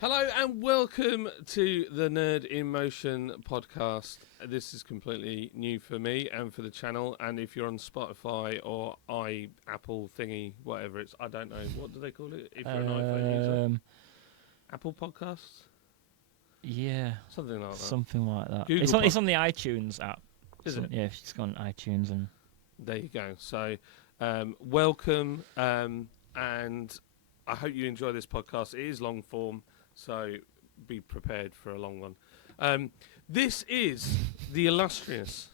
Hello and welcome to the Nerd in Motion podcast. This is completely new for me and for the channel. And if you're on Spotify or Apple thingy, whatever it's, I don't know, what do they call it? If you're an iPhone user, Apple Podcasts, yeah, something like that. Something like that. Google It's on the iTunes app. Is it? Yeah, if you just go on iTunes and There you go. So, welcome, and I hope you enjoy this podcast. It is long form, so be prepared for a long one. This is the illustrious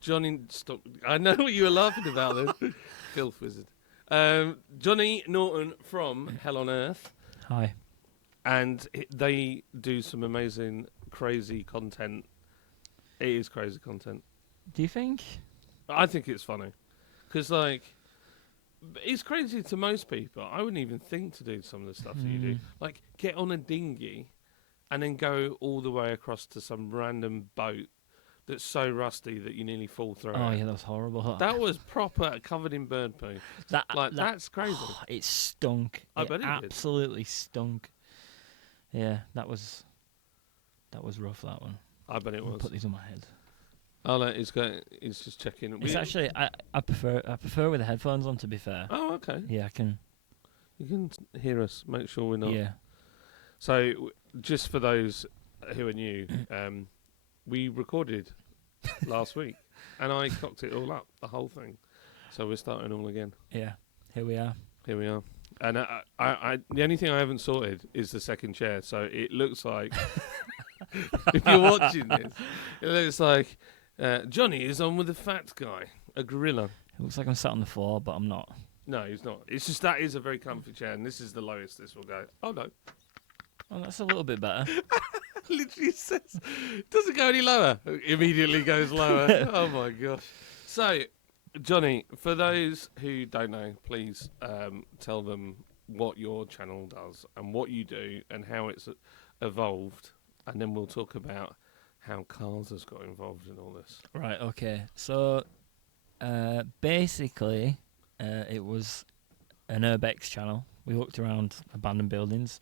Jonny. Stop! I know what you were laughing about then. Filth wizard. Jonny Norton from Hell on Earth, hi. and they do some amazing, crazy content. It is crazy content. Do you think? I think it's funny because, like, it's crazy to most people. I wouldn't even think to do some of the stuff that you do. Like, get on a dinghy and then go all the way across to some random boat that's so rusty that you nearly fall through Oh it. yeah, that was horrible. That was proper covered in bird poo. That's crazy. It stunk. I bet it did. Absolutely stunk. Yeah, that was rough. That one. I bet it was. Put these on my head. Oh, no, he's just checking. It's actually I prefer with the headphones on. To be fair. Oh, okay. Yeah, I can. You can hear us. Make sure we're not. Yeah. So, just for those who are new, we recorded last week, and I cocked it all up, the whole thing. So we're starting all again. Yeah. Here we are. Here we are. And I the only thing I haven't sorted is the second chair. So it looks like, if you're watching this, it looks like Jonny is on with a fat guy, a gorilla. It looks like I'm sat on the floor, but I'm not. No, he's not. It's just that is a very comfy chair, and this is the lowest this will go. Oh, no. Oh, that's a little bit better. Literally says, doesn't go any lower. Immediately goes lower. Oh, my gosh. So, Jonny, for those who don't know, please tell them what your channel does and what you do and how it's evolved. And then we'll talk about how cars has got involved in all this. Right, okay. So, basically, it was an urbex channel. We looked around abandoned buildings.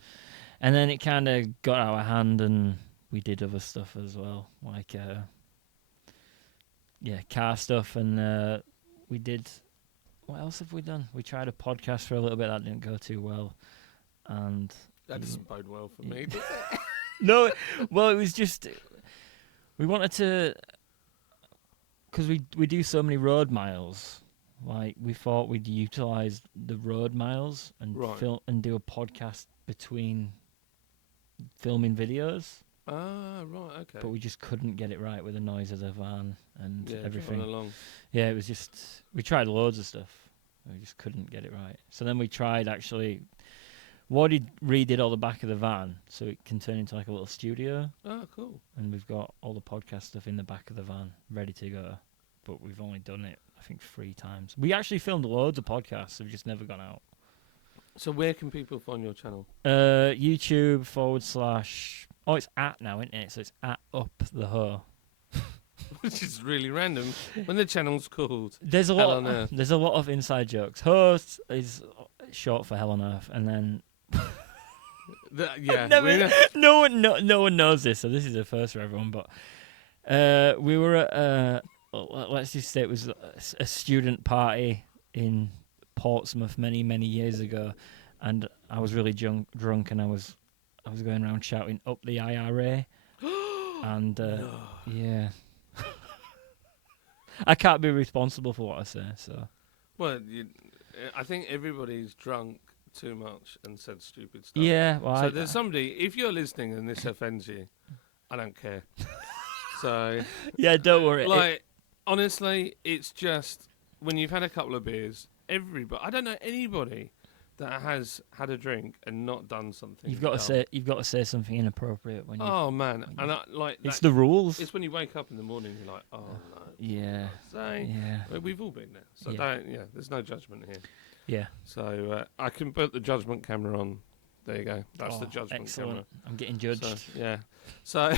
And then it kind of got out of hand and we did other stuff as well. Like, car stuff. And we did... What else have we done? We tried a podcast for a little bit. That didn't go too well. And that doesn't bode well for me, does it? No, well, it was just... We wanted to... Because we do so many road miles. Like, we thought we'd utilise the road miles and film and do a podcast between filming videos. Ah, right, okay. But we just couldn't get it right with the noise of the van and everything. Along. Yeah, it was just... We tried loads of stuff. We just couldn't get it right. So then we tried, actually... Waddy redid all the back of the van so it can turn into like a little studio. Oh, cool. And we've got all the podcast stuff in the back of the van ready to go. But we've only done it, I think, 3 times. We actually filmed loads of podcasts. They've just never gone out. So where can people find your channel? YouTube / Oh, it's at now, isn't it? So it's at Up the Ho. Which is really random when the channel's called There's a Hell on Earth. There's a lot of inside jokes. Host is short for Hell on Earth, and then... No one knows this, so this is the first for everyone. But we were at let's just say it was a student party in Portsmouth many years ago, and I was really drunk, and I was going around shouting up the IRA, and yeah, I can't be responsible for what I say. So well, I think everybody's drunk too much and said stupid stuff. Yeah, well, so there's somebody, if you're listening and this offends you, I don't care. So yeah, don't worry. Like, honestly, it's just when you've had a couple of beers, I don't know anybody that has had a drink and not done something. You've got to say something inappropriate when you... Oh man, and it's the rules. It's when you wake up in the morning, you're like, oh no. Yeah. So yeah. We've all been there. So there's no judgment here. Yeah. So I can put the judgment camera on. There you go. That's the judgment camera. I'm getting judged. So, yeah. So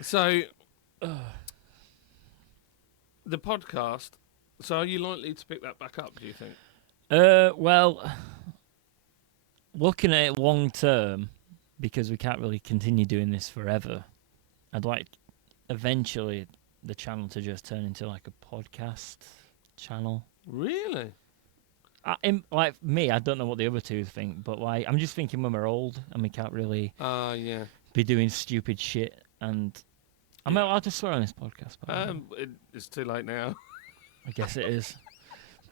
so the podcast. So are you likely to pick that back up, do you think? Well, looking at it long term, because we can't really continue doing this forever, I'd like eventually the channel to just turn into like a podcast channel. Really? Like me, I don't know what the other two think, but like I'm just thinking when we're old and we can't really Yeah. be doing stupid shit. And am I allowed to swear on this podcast? It's too late now. I guess it is.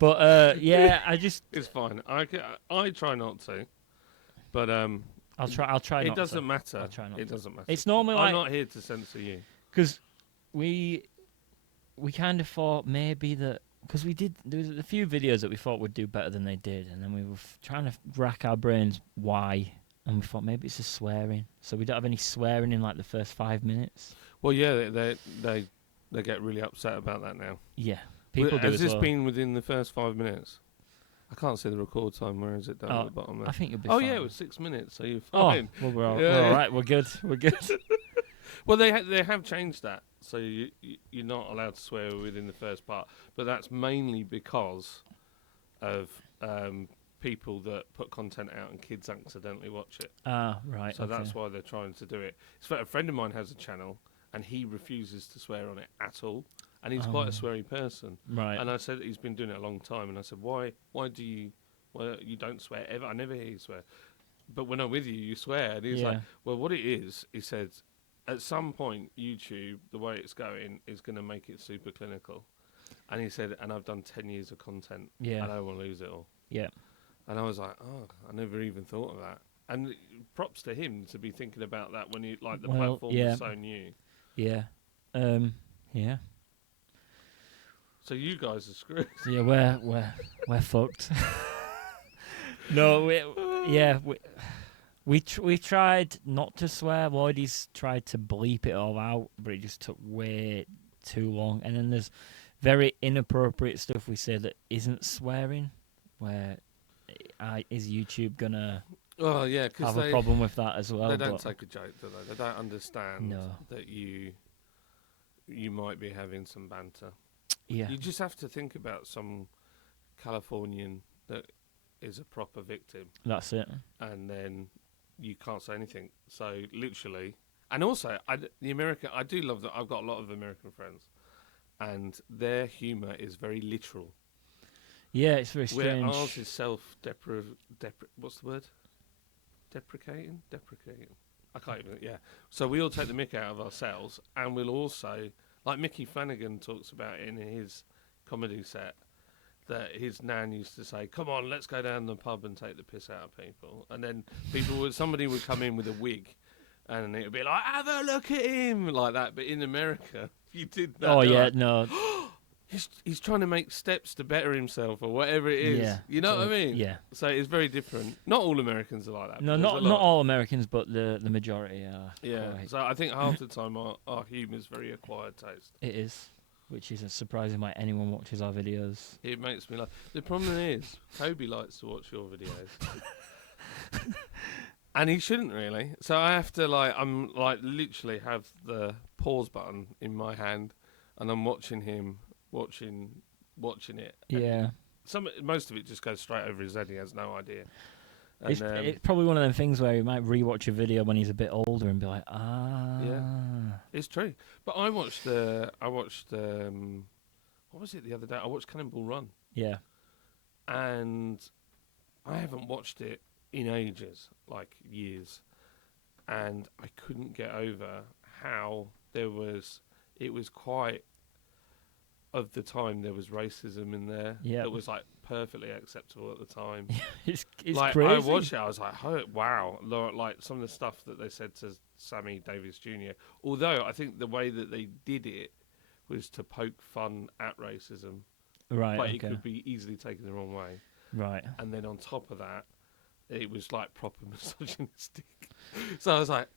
But yeah, It's fine. I try not to, but I'll try. It Not doesn't to. matter. I'll try not It to. doesn't matter. It's normally I'm like not here to censor you. because we kind of thought maybe that because there was a few videos that we thought would do better than they did, and then we were trying to rack our brains why, and we thought maybe it's just swearing, so we don't have any swearing in like the first 5 minutes. Well, yeah, they get really upset about that now. Yeah, people do Has as this well. been within the first 5 minutes? I can't see the record time. Where is it down at the bottom there? I think you'll be Oh fine. yeah, it was 6 minutes, so you're fine. Well, we're all Yeah. right. We're good. We're good. Well, they have changed that, so you're not allowed to swear within the first part, but that's mainly because of people that put content out and kids accidentally watch it. Right. So okay. that's why they're trying to do it. A friend of mine has a channel, and he refuses to swear on it at all, and he's quite a sweary person. Right. And I said he's been doing it a long time, and I said, why you don't swear ever? I never hear you swear, but when I'm with you, you swear. And he's like, well, what it is, he said, at some point, YouTube, the way it's going, is going to make it super clinical. And he said, and I've done 10 years of content, and I don't want to lose it all. Yeah. And I was like, oh, I never even thought of that. And props to him to be thinking about that when the platform was so new. Yeah. Yeah. So you guys are screwed. Yeah, we're fucked. No, we tried not to swear. Lloydie's tried to bleep it all out, but it just took way too long. And then there's very inappropriate stuff we say that isn't swearing. Where is YouTube gonna have a problem with that as well? They don't take a joke, do they? They don't understand that you might be having some banter. Yeah. You just have to think about some Californian that is a proper victim. That's it. And then you can't say anything. So literally, and also I do love that. I've got a lot of American friends, and their humour is very literal. Yeah, it's very strange. Where ours is what's the word? Deprecating. I can't even. Yeah. So we all take the mick out of ourselves, and we'll also, like Mickey Flanagan talks about in his comedy set, that his nan used to say, "Come on, let's go down the pub and take the piss out of people." And then somebody would come in with a wig, and it would be like, "Have a look at him," like that. But in America, if you did that, like, no. He's trying to make steps to better himself or whatever it is. Yeah. You know what I mean? Yeah. So it's very different. Not all Americans are like that. No, not all Americans, but the majority are. Yeah. Quite. So I think half the time our humour is very acquired taste. It is, which isn't surprising why anyone watches our videos. It makes me laugh. The problem is, Kobe likes to watch your videos. And he shouldn't really. So I have to literally have the pause button in my hand, and I'm watching him watching it. Yeah. Most of it just goes straight over his head. He has no idea. And, it's probably one of them things where he might rewatch a video when he's a bit older and be like, Yeah, it's true. But I watched what was it the other day? I watched Cannonball Run. Yeah. And I haven't watched it in ages, like years. And I couldn't get over how it was quite, of the time there was racism in there that was like perfectly acceptable at the time. it's like, crazy. I watched it, I was like, oh, wow. Like some of the stuff that they said to Sammy Davis Jr. Although I think the way that they did it was to poke fun at racism. Right, but okay. it could be easily taken the wrong way. Right. And then on top of that, it was like proper misogynistic. So I was like,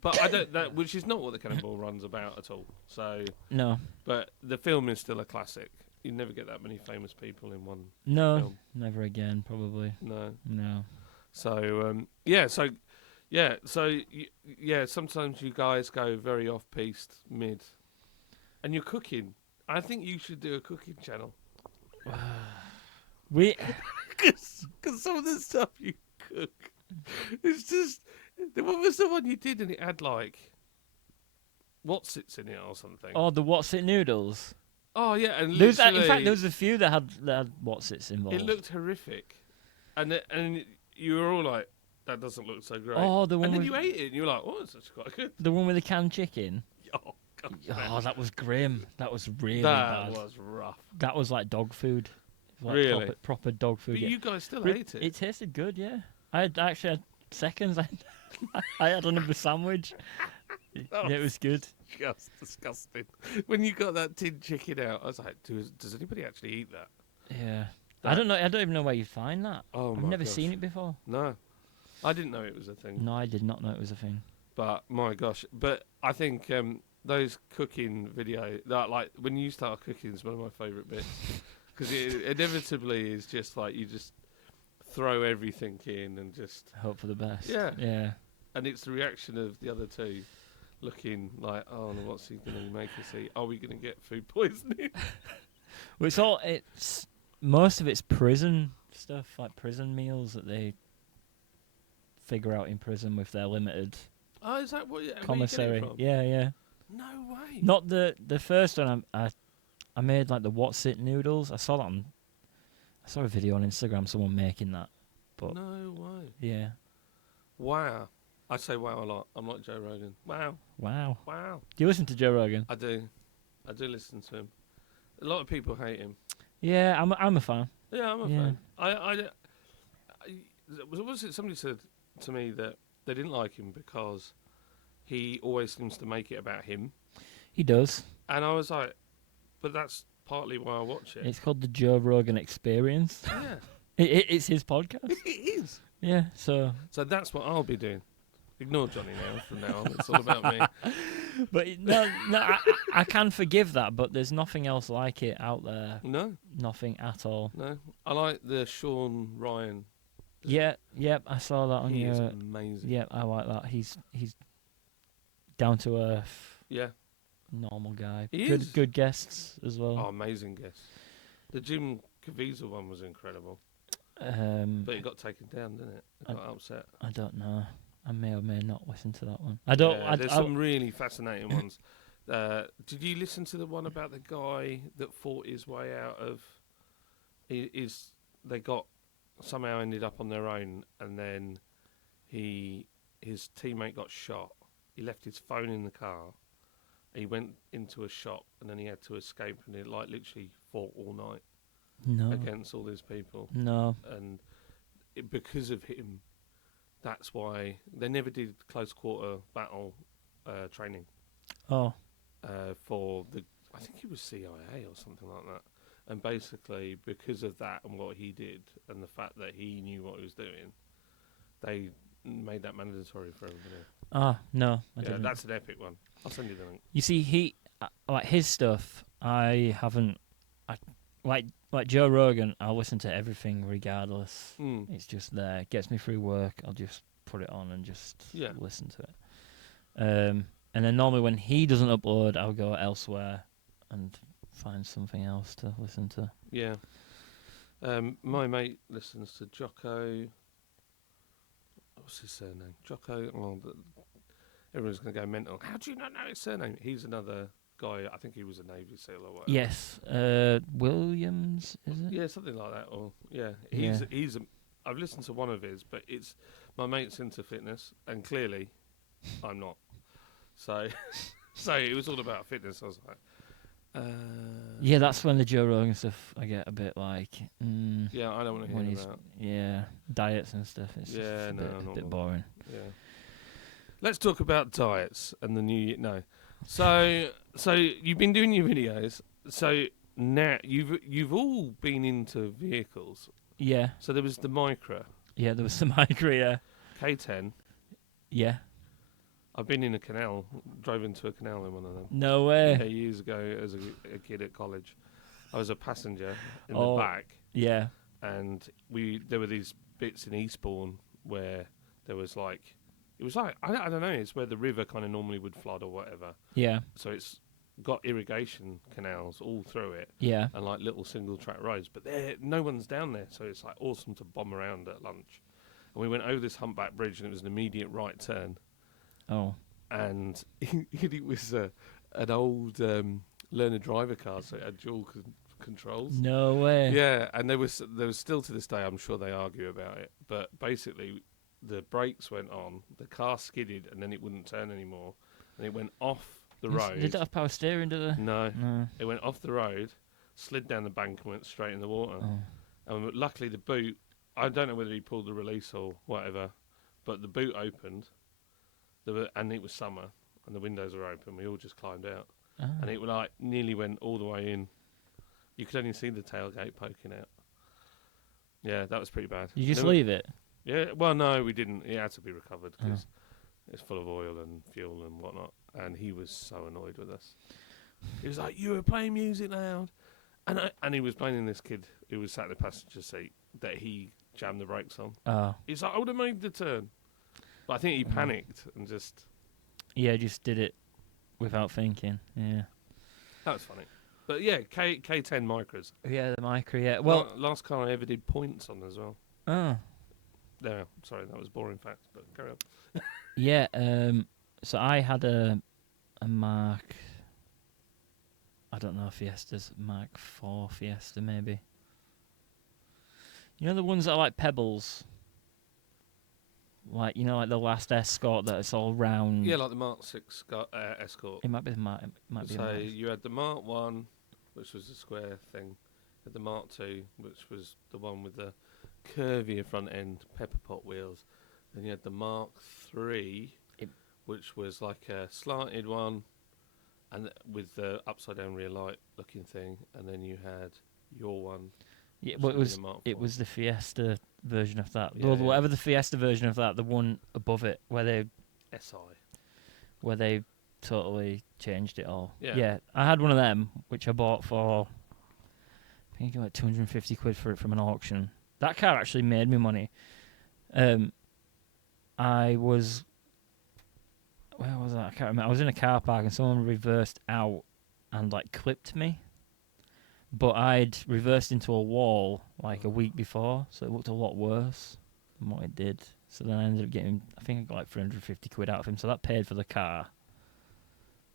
But I don't. Which is not what the Cannonball Run's about at all. So no. But the film is still a classic. You never get that many famous people in one. No, film. never again. Probably. No. So Sometimes you guys go very off-piste mid, and you're cooking. I think you should do a cooking channel. Because some of the stuff you cook. It's just what was the one you did, and it had like what's it's in it or something. Oh, the what's it noodles. Oh yeah, and In fact, literally, there was a few that had what's it's involved. it looked horrific, and you were all like, "That doesn't look so great." Oh, the one and then with you ate it, and you were like, "Oh, it's actually quite good." the one with the canned chicken. Oh, God, Oh, that was grim. That was really that bad. was rough. That was like dog food. Like Really? proper dog food. But Yeah. you guys still But ate it. It tasted good, yeah. I actually had seconds. I had another sandwich. Oh. Yeah, it was good. Just disgusting. When you got that tin chicken out, I was like, "Does anybody actually eat that?" Yeah. That- I don't know. I don't even know where you find that. Oh I've my never gosh. seen it before. No, I didn't know it was a thing. No, I did not know it was a thing. But my gosh, but I think those cooking videos, that like when you start cooking, is one of my favourite bits because it inevitably is just like you just throw everything in and just Hope for the best. Yeah. Yeah. and it's the reaction of the other two looking like, oh, no, what's he going to make us eat? Are we going to get food poisoning? Well, it's most of it's prison stuff, like prison meals that they figure out in prison with their limited Oh, is that what? Where you get it commissary. from? Yeah, yeah. No way. Not the first one. I made like the what's it noodles. I saw a video on Instagram, someone making that. But No way. yeah. Wow. I say wow a lot. I'm like Joe Rogan. Wow. Wow. Wow. Do you listen to Joe Rogan? I do listen to him. A lot of people hate him. Yeah, I'm a fan. Yeah, I'm a Yeah. fan. Was it somebody said to me that they didn't like him because he always seems to make it about him, He does. and I was like, but that's partly why I watch it. It's called the Joe Rogan Experience. Yeah, It's his podcast. it is. Yeah, so that's what I'll be doing. Ignore Johnny now. From now on, it's all about me. but no, I can forgive that, but there's nothing else like it out there. No, Nothing at all. no. I like the Sean Ryan. Yeah, I saw that on He is your. amazing. Yeah, I like that. He's down to earth, Yeah. normal guy. He good is. good guests as Oh, well. amazing guess. The Jim Caviezel one was incredible, but it got taken down, didn't it? It got upset. I don't know. I may or may not listen to that one. I don't. Yeah, there's some really fascinating ones. Did you listen to the one about the guy that fought his way out of? They got somehow ended up on their own, and then his teammate got shot. He left his phone in the car. He went into a shop, and then he had to escape, and he like literally fought all night No. against all these people, No. and because of him. That's why they never did close quarter battle training Oh. for the. I think he was CIA or something like that. And basically, because of that and what he did, and the fact that he knew what he was doing, they made that mandatory for everybody. Ah, no. I Yeah, didn't. that's an epic one. I'll send you the link. You see, he like his stuff. I haven't. Like Joe Rogan. I'll listen to everything regardless. Mm. It's just there. It gets me through work. I'll just put it on and just listen to it. And then normally when he doesn't upload, I'll go elsewhere and find something else to listen to. Yeah. My mate listens to Jocko. What's his surname? Jocko. Oh, everyone's going to go mental. How do you not know his surname? He's another guy. I think he was a Navy SEAL or whatever. Yes. Williams, is it? Yeah, something like that. Or yeah, Yeah. I've listened to one of his, but it's my mate's into fitness, and clearly, I'm not. So, so it was all about fitness. I was like, Yeah, that's when the Joe Rogan stuff I get a bit like. yeah, I don't want to when hear he's about. diets and stuff. It's Yeah, just a no, bit, not bit one. boring. Yeah. Let's talk about diets and the new year. No, so you've been doing your videos. So now you've all been into vehicles. Yeah, So there was the Micra yeah. There was some micro. Yeah, K10. yeah. I've been in a canal, drove into a canal in one of them. No way. Yeah, years ago as a kid at college. I was a passenger in the Oh. back, Yeah, and there were these bits in Eastbourne where there was like, it was like, I don't know, it's where the river kind of normally would flood or whatever. yeah, So it's got irrigation canals all through it yeah. and like little single track roads, but no one's down there, so it's like awesome to bomb around at lunch. and we went over this humpback bridge, and it was an immediate right turn. Oh. And it was an old learner driver car, so it had dual controls. No way. Yeah, and there was still to this day, I'm sure they argue about it, but basically the brakes went on, the car skidded, and then it wouldn't turn anymore, and it went off the road. Did it have power steering, did it? No. No. It went off the road, slid down the bank, and went straight in the water. Oh. And luckily the boot, I don't know whether he pulled the release or whatever, but the boot opened, and it was summer, and the windows were open. We all just climbed out, and it like nearly went all the way in. You could only see the tailgate poking out. Yeah, that was pretty bad. You just leave it? Yeah, well, no, we didn't. It had to be recovered because it's full of oil and fuel and whatnot. And he was so annoyed with us. He was like, "You were playing music loud," and he was blaming this kid who was sat in the passenger seat that he jammed the brakes on. Oh. He's like, "I would have made the turn," but I think he panicked and just. Yeah, just did it without thinking. Yeah. That was funny. But yeah, K10 Micros. Yeah, the Micro. Yeah. Well, last car I ever did points on as well. Oh. There, sorry, that was boring facts, but carry on. Yeah. So I had a Mark. I don't know, Fiesta's Mark IV Fiesta maybe. You know the ones that are like pebbles. Like, you know, like the last Escort that it's all round. Yeah, like the Mark 6 Escort. It might be the Mark. It might be. So a Mark. you had the Mark 1, which was the square thing. You had the Mark 2, which was the one with the curvier front end pepper pot wheels. Then you had the Mark 3, which was like a slanted one, and with the upside down rear light looking thing. And then you had your one. Yeah, well, it was the Fiesta version of that. Yeah, Whatever the Fiesta version of that, the one above it where they totally changed it all. Yeah, I had one of them which I bought for I think like 250 quid for it from an auction. That car actually made me money. I was where was I? I can't remember. I was in a car park and someone reversed out and like clipped me. But I'd reversed into a wall like a week before, so it looked a lot worse than what it did. So then I ended up getting, I think I got like 350 quid out of him, so that paid for the car.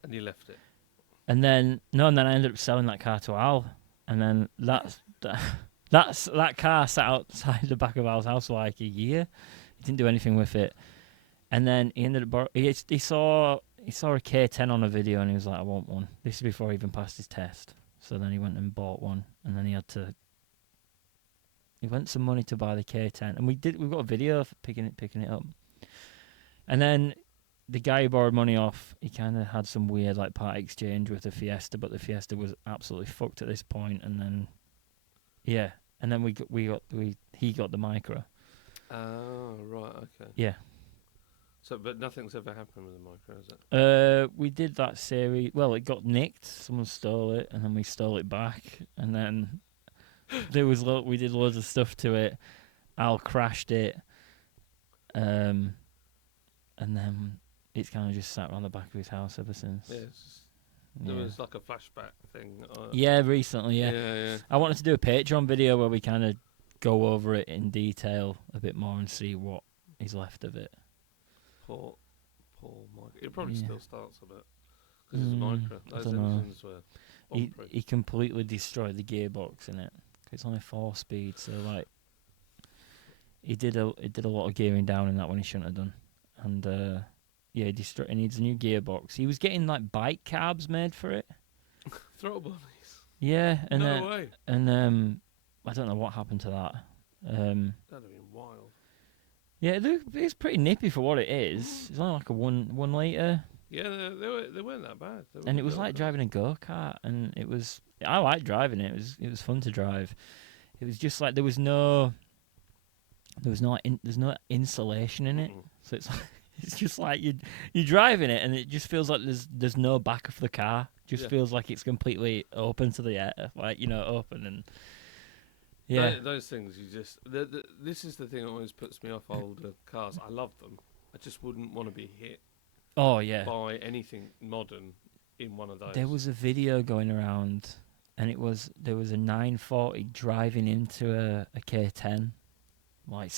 And you left it? And then I ended up selling that car to Al, and then that car sat outside the back of Al's house for like a year. He didn't do anything with it. And then he ended up, he saw a K10 on a video and he was like, I want one. This is before he even passed his test. So then he went and bought one, and then he went some money to buy the K10, and we've got a video of picking it up. And then the guy who borrowed money off, he kind of had some weird like part exchange with the Fiesta, but the Fiesta was absolutely fucked at this point. And then, and then he got the Micro. Oh right, okay. Yeah. So, but nothing's ever happened with the Micro, has it? We did that series. Well, it got nicked. Someone stole it, and then we stole it back. And then we did loads of stuff to it. Al crashed it, and then it's kind of just sat around the back of his house ever since. Yes. There was like a flashback thing. Yeah, recently. Yeah. I wanted to do a Patreon video where we kind of go over it in detail a bit more and see what is left of it. Poor Micro. It probably still starts a bit because it's a Micro. Those engines were bomb-proof. He completely destroyed the gearbox in it. It's only 4 speed, so like he did a lot of gearing down in that one he shouldn't have done. And he needs a new gearbox. He was getting like bike carbs made for it. Throttle bodies. Yeah, and no way. And I don't know what happened to that. That'd have been wild. Yeah, it's pretty nippy for what it is. It's only like a one litre. Yeah, they weren't that bad. And it was like driving a go-kart, and I liked driving it. It was fun to drive. It was just like there's no insulation in it, so it's just like you're driving it, and it just feels like there's no back of the car. Just feels like it's completely open to the air, like open and. Yeah, those things you just. This is the thing that always puts me off older cars. I love them. I just wouldn't want to be hit. Oh yeah. By anything modern in one of those. There was a video going around, and there was a 940 driving into a K10, like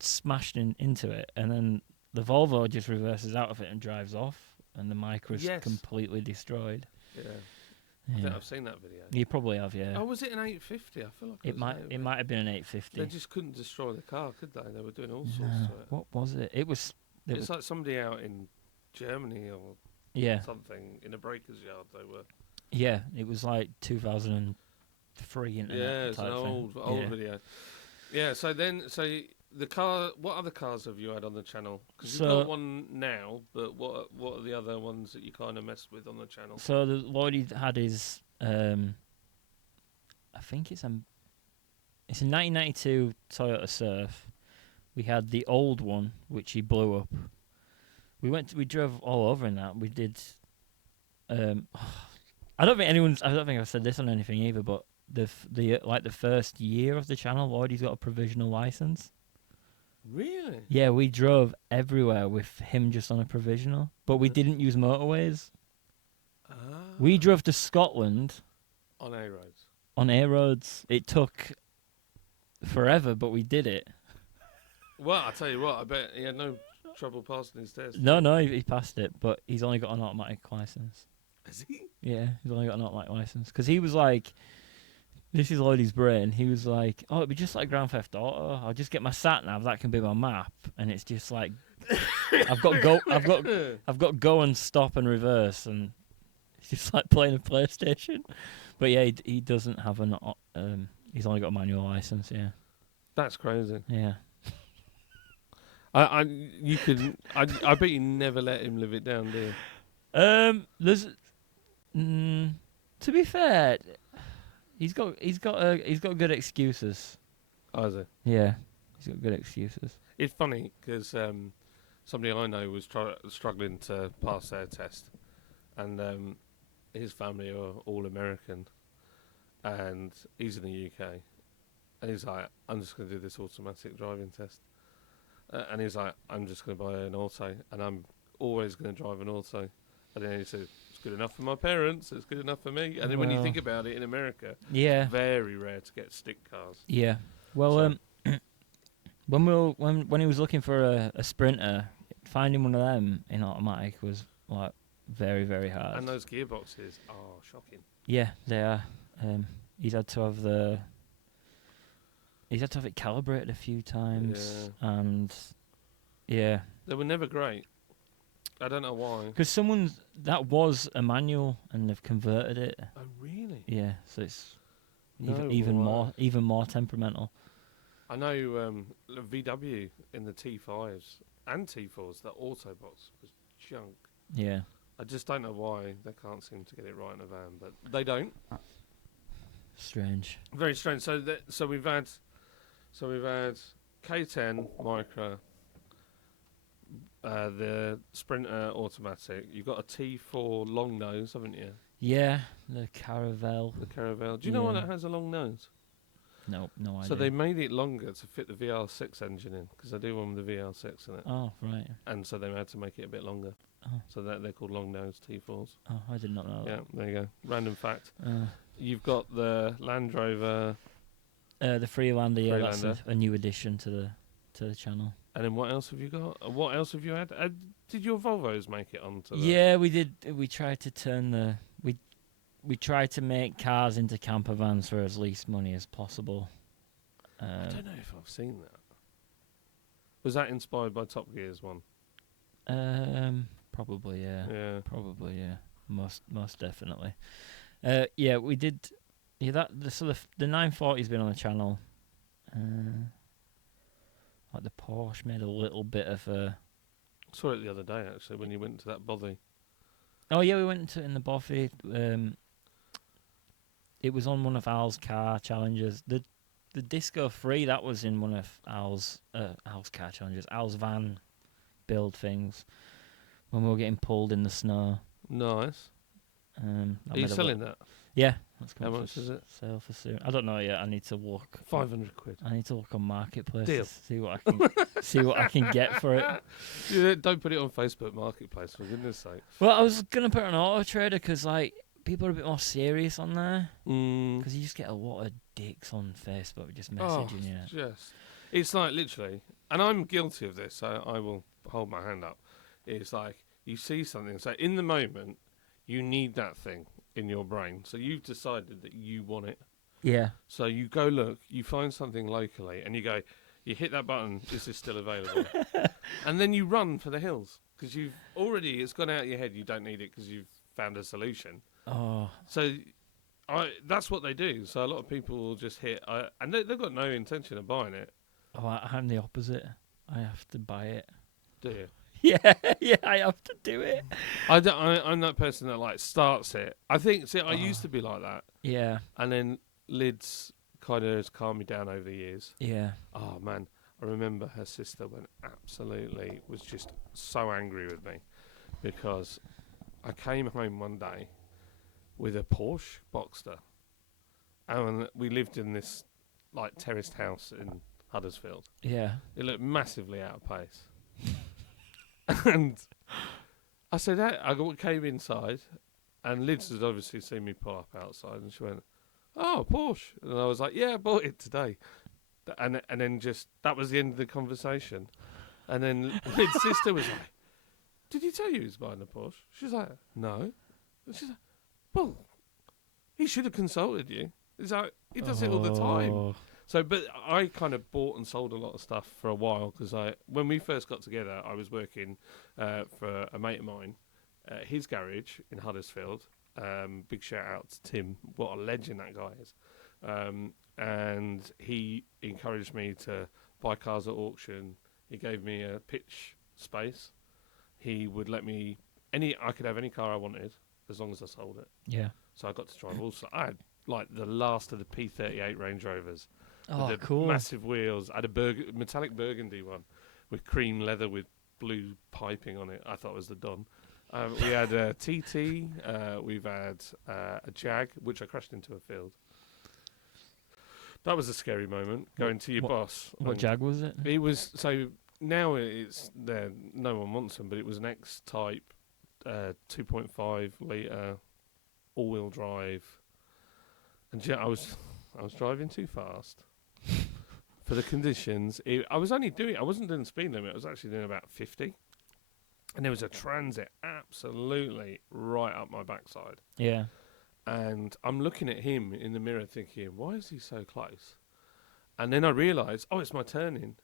smashed into it, and then the Volvo just reverses out of it and drives off, and the Micra's completely destroyed. Yeah. Yeah. I think I've seen that video. You probably have, yeah. Oh, was it an 850? I feel like it might have been an 850. They just couldn't destroy the car, could they? They were doing all sorts to it. What was it? It's like somebody out in Germany or something in a breaker's yard. They were. Yeah, it was like 2003 internet. Yeah, it's type an thing. old video. Yeah. So the car. What other cars have you had on the channel? Because you've got one now, but what are the other ones that you kind of messed with on the channel? So the Lloydie had his, I think it's a 1992 Toyota Surf. We had the old one, which he blew up. We drove all over in that. We did. I don't think I've said this on anything either, but the first year of the channel, Lloydie's got a provisional license. Really? Yeah, we drove everywhere with him just on a provisional, but we didn't use motorways. We drove to Scotland on A roads. On A roads, it took forever, but we did it. Well, I tell you what, I bet he had no trouble passing his test. No, he passed it, but he's only got an automatic license. Has he? Yeah, he's only got an automatic license because he was like, this is Lloydie's brain. He was like, oh, it'd be just like Grand Theft Auto. I'll just get my sat nav. That can be my map, and it's just like, I've got go and stop and reverse, and it's just like playing a PlayStation. But yeah, he doesn't have he's only got a manual license. Yeah, that's crazy. Yeah, I bet you never let him live it down, do you? To be fair. He's got good excuses. Oh, is it? Yeah, he's got good excuses. It's funny because somebody I know was struggling to pass their test, and his family are all American, and he's in the UK, and he's like, I'm just going to do this automatic driving test, and he's like, I'm just going to buy an auto, and I'm always going to drive an auto, and then he said, good enough for my parents, it's good enough for me. And then when you think about it, in America, it's very rare to get stick cars. Yeah. Well, when he was looking for a Sprinter, finding one of them in automatic was like very, very hard. And those gearboxes are shocking. Yeah, they are. He's had to have it calibrated a few times, and yeah, they were never great. I don't know why. Because that was a manual and they've converted it. Oh, really? Yeah, so it's even more temperamental. I know VW in the T5s and T4s, the Autobots was junk. Yeah. I just don't know why they can't seem to get it right in a van, but they don't. Strange. Very strange. So we've had K10 Micra. The Sprinter automatic. You've got a T4 long nose, haven't you? Yeah, the Caravelle. Do you know why that has a long nose? No idea. So they made it longer to fit the VR6 engine in, because they do one with the VR6 in it. Oh, right. And so they had to make it a bit longer. Oh. So that they're called long nose T4s. Oh, I did not know that. Yeah, there you go. Random fact. You've got the Land Rover. The Freelander, yeah, that's a new addition to the channel. And then what else have you got? What else have you had? Did your Volvos make it onto the... Yeah, we did. We tried to turn we tried to make cars into camper vans for as least money as possible. I don't know if I've seen that. Was that inspired by Top Gear's one? Probably, yeah. Yeah. Probably, yeah. Most definitely. Yeah, we did. Yeah, the 940's been on the channel. Like the Porsche made a little bit of a... I saw it the other day, actually, when you went to that bothy. Oh, yeah, we went to it in the bothy. It was on one of Al's car challenges. The Disco 3, that was in one of Al's car challenges. Al's van build things. When we were getting pulled in the snow. Nice. Are you selling that? Yeah. How much is it? Sale for soon. I don't know yet. I need to look. 500 quid. I need to look on Marketplace. Deal. To see what I can get for it. Yeah, don't put it on Facebook Marketplace, for goodness sake. Well, I was gonna put it on Auto Trader because like people are a bit more serious on there. Because you just get a lot of dicks on Facebook just messaging you. It's like literally, and I'm guilty of this, so I will hold my hand up. It's like you see something, so in the moment, you need that thing in your brain. So you've decided that you want it. Yeah. So you go look, you find something locally, and you go, you hit that button, is this still available? And then you run for the hills, because it's gone out of your head, you don't need it because you've found a solution. Oh. So that's what they do. So a lot of people will just hit, and they've got no intention of buying it. Oh, I'm the opposite. I have to buy it. Do you? Yeah, yeah, I have to do it. I'm that person that like starts it. I think, I used to be like that. Yeah. And then Lids kind of has calmed me down over the years. Yeah. Oh, man. I remember her sister was just so angry with me because I came home one day with a Porsche Boxster. And we lived in this like terraced house in Huddersfield. Yeah. It looked massively out of place. And I said, I came inside, and Liz had obviously seen me pull up outside, and she went, "Oh, Porsche," and I was like, "Yeah, I bought it today," and then just that was the end of the conversation. And then Liz's sister was like, "Did he tell you he was buying a Porsche?" She's like, "No." And she's like, "Well, he should have consulted you." He's like, "He does it all the time." So, but I kind of bought and sold a lot of stuff for a while because when we first got together, I was working for a mate of mine, his garage in Huddersfield. Big shout out to Tim, what a legend that guy is. And he encouraged me to buy cars at auction. He gave me a pitch space. He would let me I could have any car I wanted as long as I sold it. Yeah. So I got to drive also. I had like the last of the P38 Range Rovers. Oh, the cool. Massive wheels. I had a metallic burgundy one with cream leather with blue piping on it. I thought it was the Don. We had a TT. We've had a Jag, which I crashed into a field. That was a scary moment, going to your boss. What Jag was it? It was, so now it's there, no one wants them, but it was an X-Type 2.5 litre all-wheel drive. And I was driving too fast for the conditions. I wasn't doing the speed limit. I was actually doing about 50. And there was a transit absolutely right up my backside. Yeah. And I'm looking at him in the mirror thinking, why is he so close? And then I realised, it's my turning.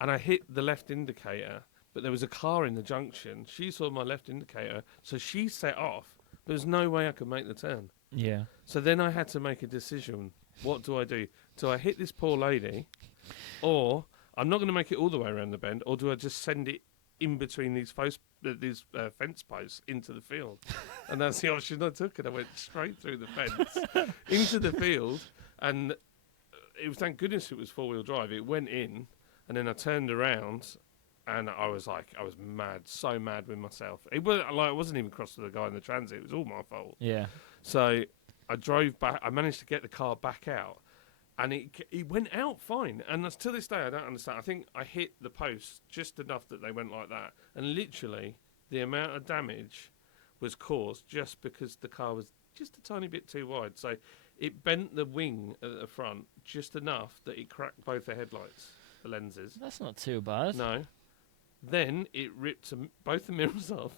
And I hit the left indicator, but there was a car in the junction. She saw my left indicator, so she set off. There's no way I could make the turn. Yeah. So then I had to make a decision. What do I do? Do I hit this poor lady, or I'm not going to make it all the way around the bend, or do I just send it in between these fence posts into the field? And that's the option I took, and I went straight through the fence into the field. And it was, thank goodness it was four-wheel drive. It went in, and then I turned around, and I was mad, so mad with myself. It wasn't even cross to the guy in the transit. It was all my fault. Yeah. So I drove back. I managed to get the car back out, and it went out fine. And to this day, I don't understand. I think I hit the post just enough that they went like that. And literally, the amount of damage was caused just because the car was just a tiny bit too wide. So it bent the wing at the front just enough that it cracked both the headlights, the lenses. That's not too bad. No. Then it ripped both the mirrors off,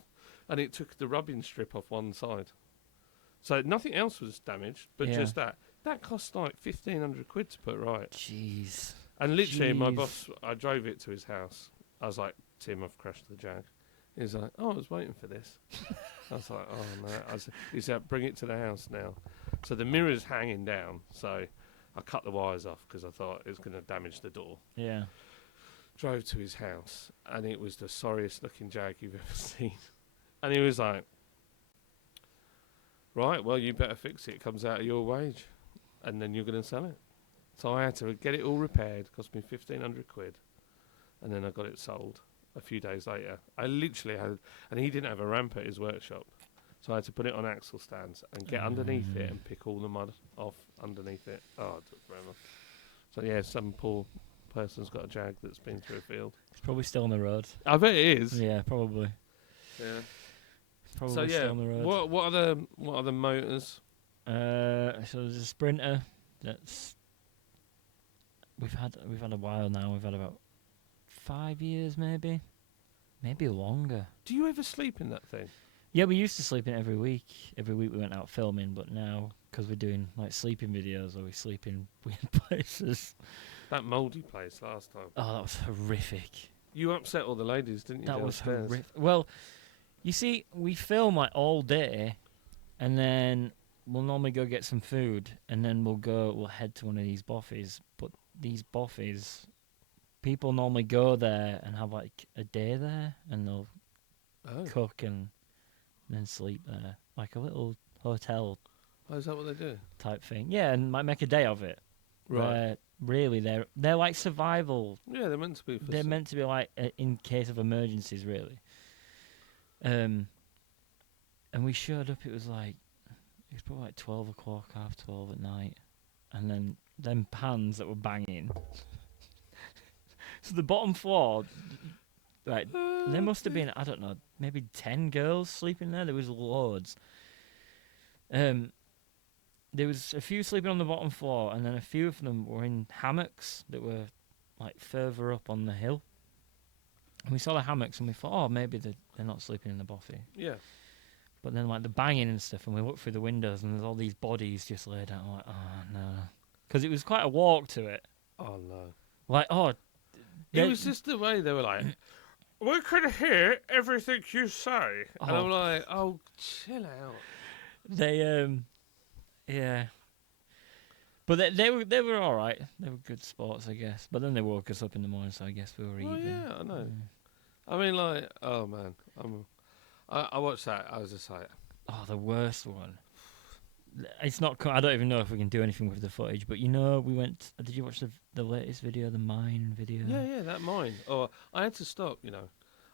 and it took the rubbing strip off one side. So nothing else was damaged, but just that. That cost like 1,500 quid to put right. Jeez. And literally, my boss, I drove it to his house. I was like, "Tim, I've crashed the Jag." He's like, "Oh, I was waiting for this." I was like, "Oh no." He said, "Bring it to the house now." So the mirror's hanging down. So I cut the wires off because I thought it was going to damage the door. Yeah. Drove to his house, and it was the sorriest looking Jag you've ever seen. And he was like, "Right, well, you better fix it. It comes out of your wage, and then you're going to sell it." So I had to get it all repaired. Cost me 1,500 quid, and then I got it sold a few days later. I literally had, and he didn't have a ramp at his workshop, so I had to put it on axle stands and get underneath it and pick all the mud off underneath it. Oh, it took forever. So yeah, some poor person's got a Jag that's been through a field. It's probably still on the road. I bet it is. Yeah, probably. Yeah. Probably So yeah, still on the road. what are the motors? So there's a Sprinter that's we've had a while now. We've had about 5 years, maybe longer. Do you ever sleep in that thing? Yeah, we used to sleep in it every week. Every week we went out filming, but now, because we're doing like sleeping videos, or we sleep in weird places. That mouldy place last time. Oh, that was horrific. You upset all the ladies, didn't you? That was downstairs? horrific. Well, you see, we film like all day, and then we'll normally go get some food, and then we'll head to one of these boffies. But these boffies, people normally go there and have like a day there, and they'll cook and then sleep there, like a little hotel. Oh, is that what they do? Type thing, yeah, and might make a day of it. Right. Where really, they're like survival. Yeah, they're meant to be. They're meant to be like in case of emergencies, really. And we showed up. It was probably like 12 o'clock, 12:30 at night, and then them pans that were banging. So the bottom floor, right? There must have been, I don't know, maybe 10 girls sleeping there. There was loads. There was a few sleeping on the bottom floor, and then a few of them were in hammocks that were like further up on the hill. And we saw the hammocks, and we thought, oh, maybe they're not sleeping in the boffy. Yeah. But then like the banging and stuff, and we looked through the windows, and there's all these bodies just laid out. I'm like, oh no, because it was quite a walk to it. Oh no. Like, oh. It was just the way they were like, we can hear everything you say. And I'm like, oh, chill out. They, yeah. But they were all right. They were good sports, I guess. But then they woke us up in the morning, so I guess we were eating. Oh, yeah, I know. I mean, like, oh, man. I watched that. I was just like... Oh, the worst one. It's not... I don't even know if we can do anything with the footage, but, you know, we went... Did you watch the latest video, the mine video? Yeah, that mine. Oh, I had to stop, you know.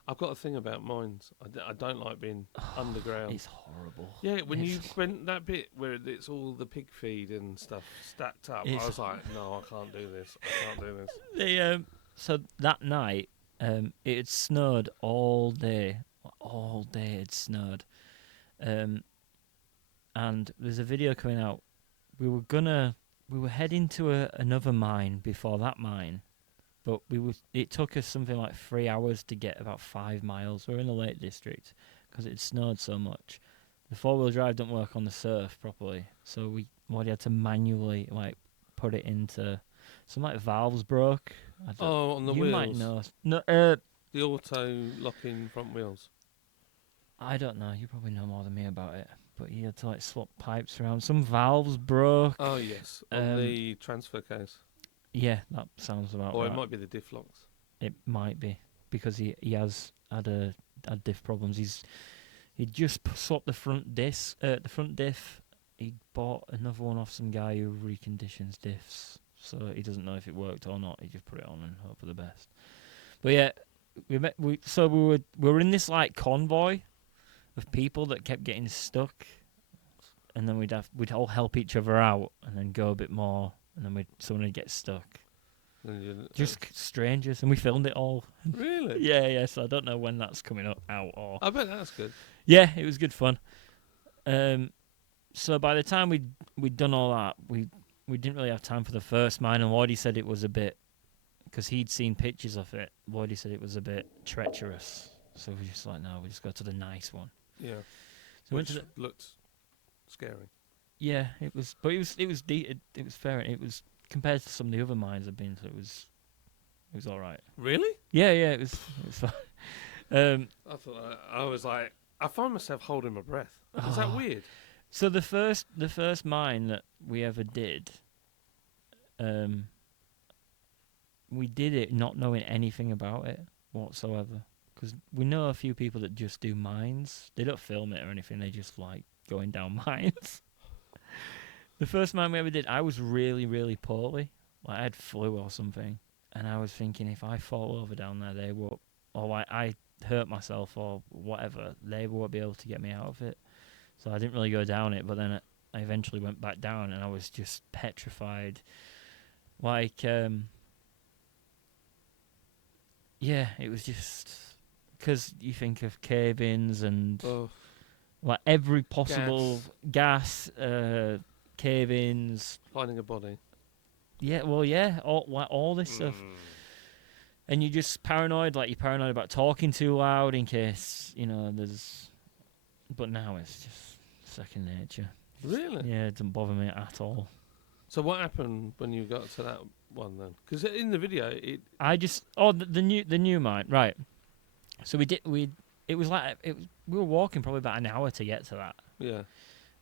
I've got a thing about mines. I don't like being underground. It's horrible. Yeah, when you went that bit where it's all the pig feed and stuff stacked up, I was like, no, I can't do this. I can't do this. So that night, it had snowed all day. All day it snowed. And there's a video coming out. We were heading to another mine before that mine. But it took us something like 3 hours to get about 5 miles. We're in the Lake District because it snowed so much. The 4-wheel drive don't work on the surf properly, so we had to manually like put it into some like valves broke. On the you wheels. You might know. No, the auto locking front wheels. I don't know. You probably know more than me about it. But you had to like swap pipes around. Some valves broke. Oh yes, on the transfer case. Yeah, that sounds about right. Or it might be the diff locks. It might be, because he has had diff problems. He just swapped the front diff. He bought another one off some guy who reconditions diffs, so he doesn't know if it worked or not. He just put it on and hope for the best. But yeah, we were in this like convoy of people that kept getting stuck, and then we'd all help each other out, and then go a bit more. And then someone would get stuck. Just strangers, and we filmed it all. Really? Yeah. So I don't know when that's coming out or. I bet that's good. Yeah, it was good fun. So by the time we'd done all that, we didn't really have time for the first mine, and Lloydie said it was a bit, because he'd seen pictures of it. Lloydie said it was a bit treacherous, so we just like, no, we just go to the nice one. Yeah. So which looked scary. Yeah, it was, but it was fair. It was compared to some of the other mines I've been to. It was all right. Really? Yeah, it was fine. I thought I was like, I find myself holding my breath. Is that weird? So the first mine that we ever did, we did it not knowing anything about it whatsoever. Because we know a few people that just do mines. They don't film it or anything. They just like going down mines. The first mine we ever did, I was really, really poorly. Like I had flu or something. And I was thinking, if I fall over down there, they won't, or like I hurt myself or whatever, they won't be able to get me out of it. So I didn't really go down it, but then I eventually went back down, and I was just petrified. Like, yeah, it was just, because you think of cave-ins and like every possible gas cave-ins. Finding a body. Yeah, well, yeah, all this stuff. And you're just paranoid, like you're paranoid about talking too loud in case, there's... But now it's just second nature. Really? Yeah, it doesn't bother me at all. So what happened when you got to that one then? Because in the video, the new mine, right. So it was like, we were walking probably about an hour to get to that. Yeah.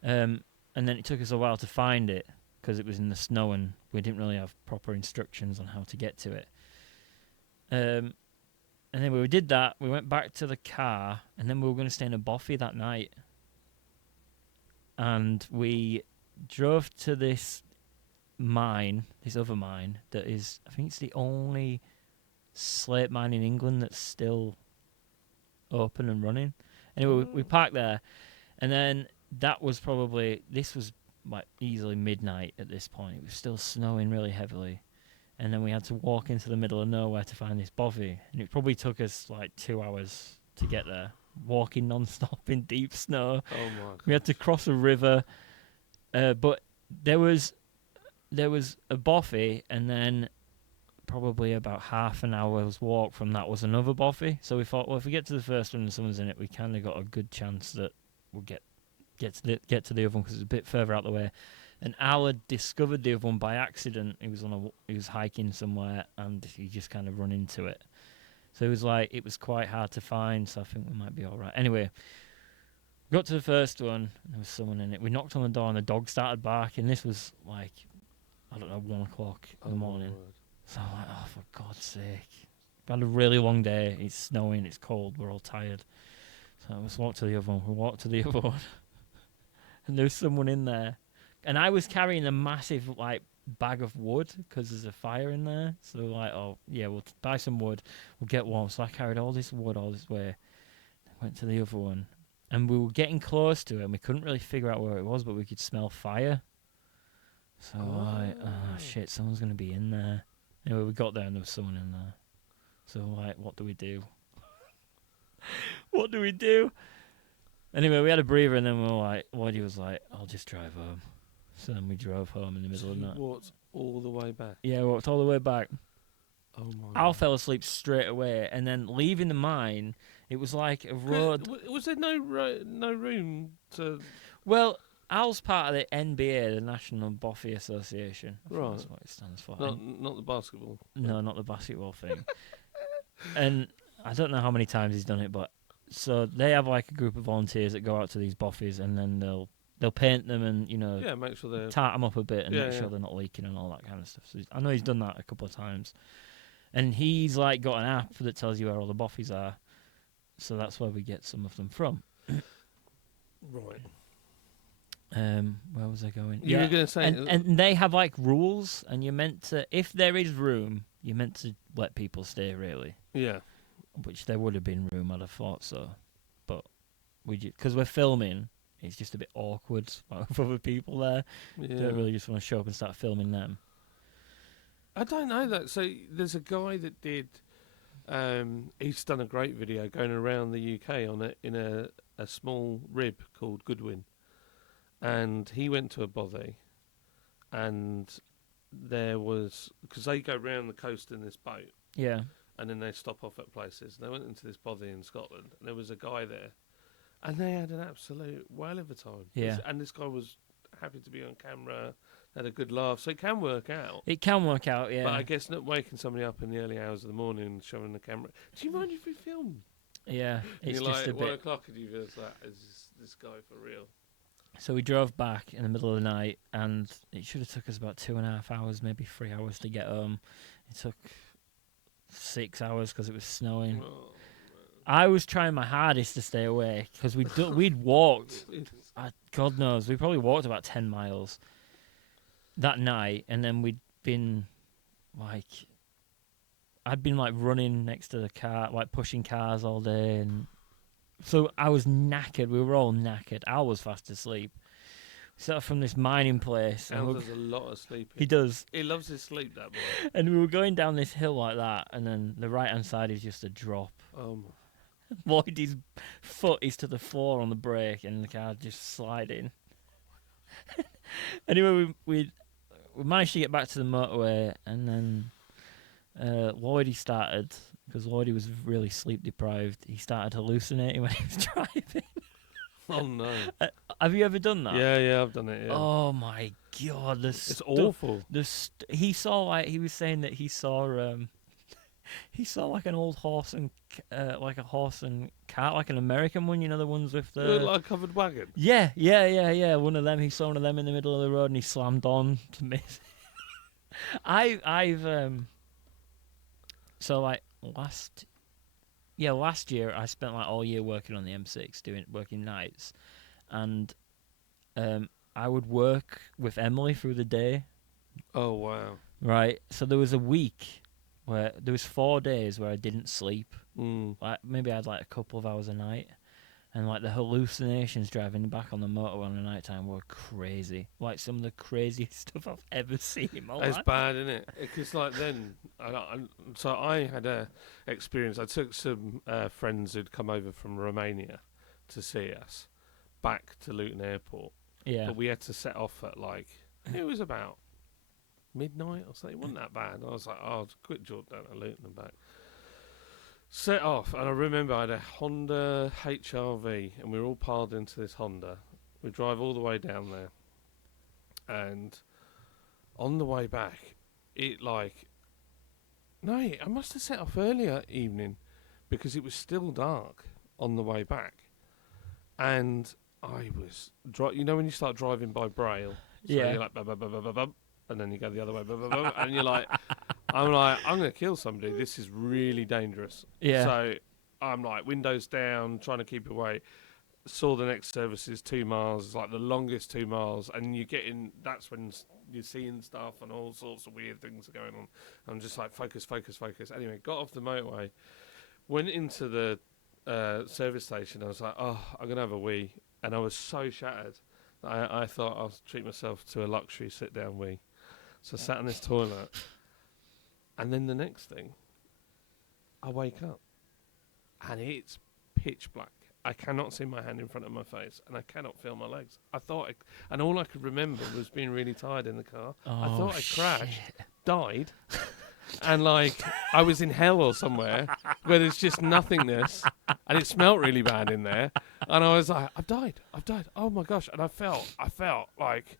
And then it took us a while to find it because it was in the snow and we didn't really have proper instructions on how to get to it. And then we did that. We went back to the car, and then we were going to stay in a bothy that night. And we drove to this other mine that is, I think it's the only slate mine in England that's still open and running. Anyway, we parked there, and then this was like easily midnight at this point. It was still snowing really heavily. And then we had to walk into the middle of nowhere to find this bothy. And it probably took us like 2 hours to get there, walking non-stop in deep snow. Oh my God. We had to cross a river. But there was a bothy, and then probably about half an hour's walk from that was another bothy. So we thought, well, if we get to the first one and someone's in it, we kind of got a good chance that we'll get to the other one because it's a bit further out the way. And Al had discovered the other one by accident. He was hiking somewhere, and he just kind of run into it. So it was quite hard to find. So I think we might be all right. Anyway, we got to the first one, and there was someone in it. We knocked on the door, and the dog started barking. This was like, I don't know, 1 o'clock in the morning. So I'm like, oh, for God's sake! We've had a really long day. It's snowing. It's cold. We're all tired. So let's walk to the other one. We walked to the other one, and there was someone in there. And I was carrying a massive, like, bag of wood because there's a fire in there. So, like, oh, yeah, we'll buy some wood. We'll get warm. So I carried all this wood all this way. Went to the other one. And we were getting close to it, and we couldn't really figure out where it was, but we could smell fire. So, shit, someone's going to be in there. Anyway, we got there, and there was someone in there. So, like, what do we do? What do we do? Anyway, we had a breather, and then we were like, Woody was like, I'll just drive home. So then we drove home in the middle of the night. Walked all the way back? Yeah, we walked all the way back. Oh my Al God. fell asleep straight away, and then leaving the mine, it was like a road. Was there no room to... Well, Al's part of the NBA, the National Bothy Association. I think that's what it stands for. Not the basketball. No, not the basketball thing. And I don't know how many times he's done it, but so they have like a group of volunteers that go out to these bothies, and then they'll paint them and, make sure they're... tart them up a bit and make sure they're not leaking and all that kind of stuff. So I know he's done that a couple of times. And he's like got an app that tells you where all the bothies are. So that's where we get some of them from. Right. Where was I going? You were going to say... And they have like rules, and you're meant to, if there is room, you're meant to let people stay, really. Yeah. Which there would have been room, I'd have thought so. But because we're filming, it's just a bit awkward with other people there. Yeah. Don't really just want to show up and start filming them. I don't know that. So there's a guy that did... he's done a great video going around the UK on it in a small rib called Goodwin. And he went to a bothy, and there was... Because they go round the coast in this boat. Yeah. And then they stop off at places. They went into this bothy in Scotland, and there was a guy there. And they had an absolute whale of a time. Yeah. And this guy was happy to be on camera, had a good laugh. So it can work out. It can work out, yeah. But I guess not waking somebody up in the early hours of the morning and showing the camera. Do you mind if we film? Yeah, it's you're just like, a 1 bit... o'clock and you feel like, is this guy for real? So we drove back in the middle of the night, and it should have took us about 2.5 hours, maybe 3 hours to get home. It took 6 hours because it was snowing. Oh, I was trying my hardest to stay awake because we'd walked, God knows, we probably walked about 10 miles that night, and then we'd been like, I'd been like running next to the car, like pushing cars all day, and so I was knackered. We were all knackered. Al was fast asleep. Set off from this mining place. Al does a lot of sleeping. He does. He loves his sleep, that boy. And we were going down this hill like that, and then the right-hand side is just a drop. Oh, my. Lloyd's foot is to the floor on the brake, and the car just sliding. Anyway, we we managed to get back to the motorway, and then Lloydie started, because Lloydie was really sleep deprived. He started hallucinating when he was driving. Oh no. Have you ever done that? Yeah, I've done it. Yeah. Oh my god, It's awful. He saw, like, he was saying that he saw he saw like an old horse and like a horse and cart, like an American one, you know, the ones with the Like a covered wagon. yeah. One of them. He saw one of them in the middle of the road, and he slammed on to miss. I've so like last year I spent like all year working on the M6, working nights, and I would work with Emily through the day. Oh wow. Right. So there was a week where there was 4 days where I didn't sleep. Like maybe I had like a couple of hours a night, and like the hallucinations driving back on the motorway on the night time were crazy. Like some of the craziest stuff I've ever seen in my life. It's bad, isn't it? Because like then, so I had a experience. I took some friends who'd come over from Romania to see us back to Luton Airport. Yeah. But we had to set off at like, it was about midnight or something. It wasn't that bad. I was like, oh, quick jaunt down to Luton and back. Set off, and I remember I had a Honda HR-V, and we were all piled into this Honda. We drive all the way down there, and on the way back, I must have set off earlier evening, because it was still dark on the way back, and I was you know when you start driving by Braille, so Yeah. you're like bum, bum, bum, bum, bum, bum, and then you go the other way, bum, bum, bum, and you're like, I'm going to kill somebody. This is really dangerous. Yeah. So I'm like windows down, trying to keep away. Saw the next service is 2 miles. It's like the longest 2 miles, and you get in. That's when you're seeing stuff and all sorts of weird things are going on. I'm just like focus. Anyway, got off the motorway, went into the service station. I was like, oh, I'm gonna have a wee, and I was so shattered. I thought I'll treat myself to a luxury sit-down wee. So I sat in this toilet, and then the next thing, I wake up, and it's pitch black. I cannot see my hand in front of my face, and I cannot feel my legs. And all I could remember was being really tired in the car. I thought I crashed, died, and like I was in hell or somewhere where there's just nothingness, and it smelt really bad in there. And I was like, I've died. Oh my gosh! And I felt like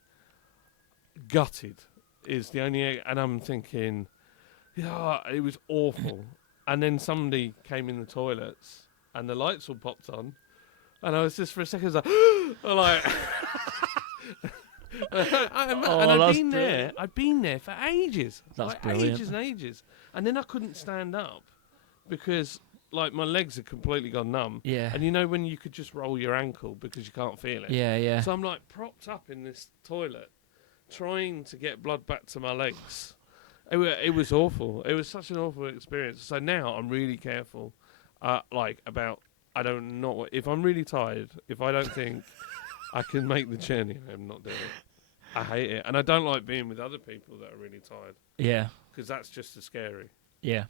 gutted. Is the only, and I'm thinking, yeah, it was awful. And then somebody came in the toilets, and the lights all popped on, and I was just for a second like, I'd been there for ages. That's like brilliant. Ages and ages. And then I couldn't stand up because like my legs had completely gone numb. Yeah. And you know when you could just roll your ankle because you can't feel it. Yeah. So I'm like propped up in this toilet, trying to get blood back to my legs. It was awful. It was such an awful experience. So now I'm really careful, about if I'm really tired, if I don't think I can make the journey, I'm not doing it. I hate it, and I don't like being with other people that are really tired. Yeah. Because that's just as scary. Yeah.